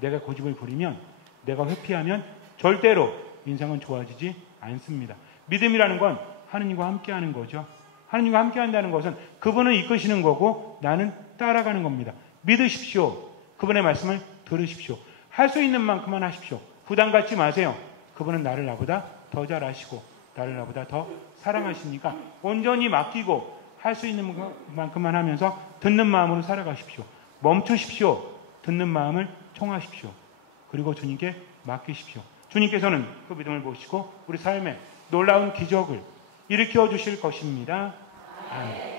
내가 고집을 부리면, 내가 회피하면 절대로 인생은 좋아지지 않습니다. 믿음이라는 건 하느님과 함께하는 거죠. 하느님과 함께한다는 것은 그분을 이끄시는 거고 나는 따라가는 겁니다. 믿으십시오. 그분의 말씀을 들으십시오. 할 수 있는 만큼만 하십시오. 부담 갖지 마세요. 그분은 나를 나보다 더 잘 아시고 나를 나보다 더 사랑하시니까 온전히 맡기고 할 수 있는 만큼만 하면서 듣는 마음으로 살아가십시오. 멈추십시오. 듣는 마음을 청하십시오. 그리고 주님께 맡기십시오. 주님께서는 그 믿음을 보시고 우리 삶에 놀라운 기적을 일으켜 주실 것입니다. 아멘.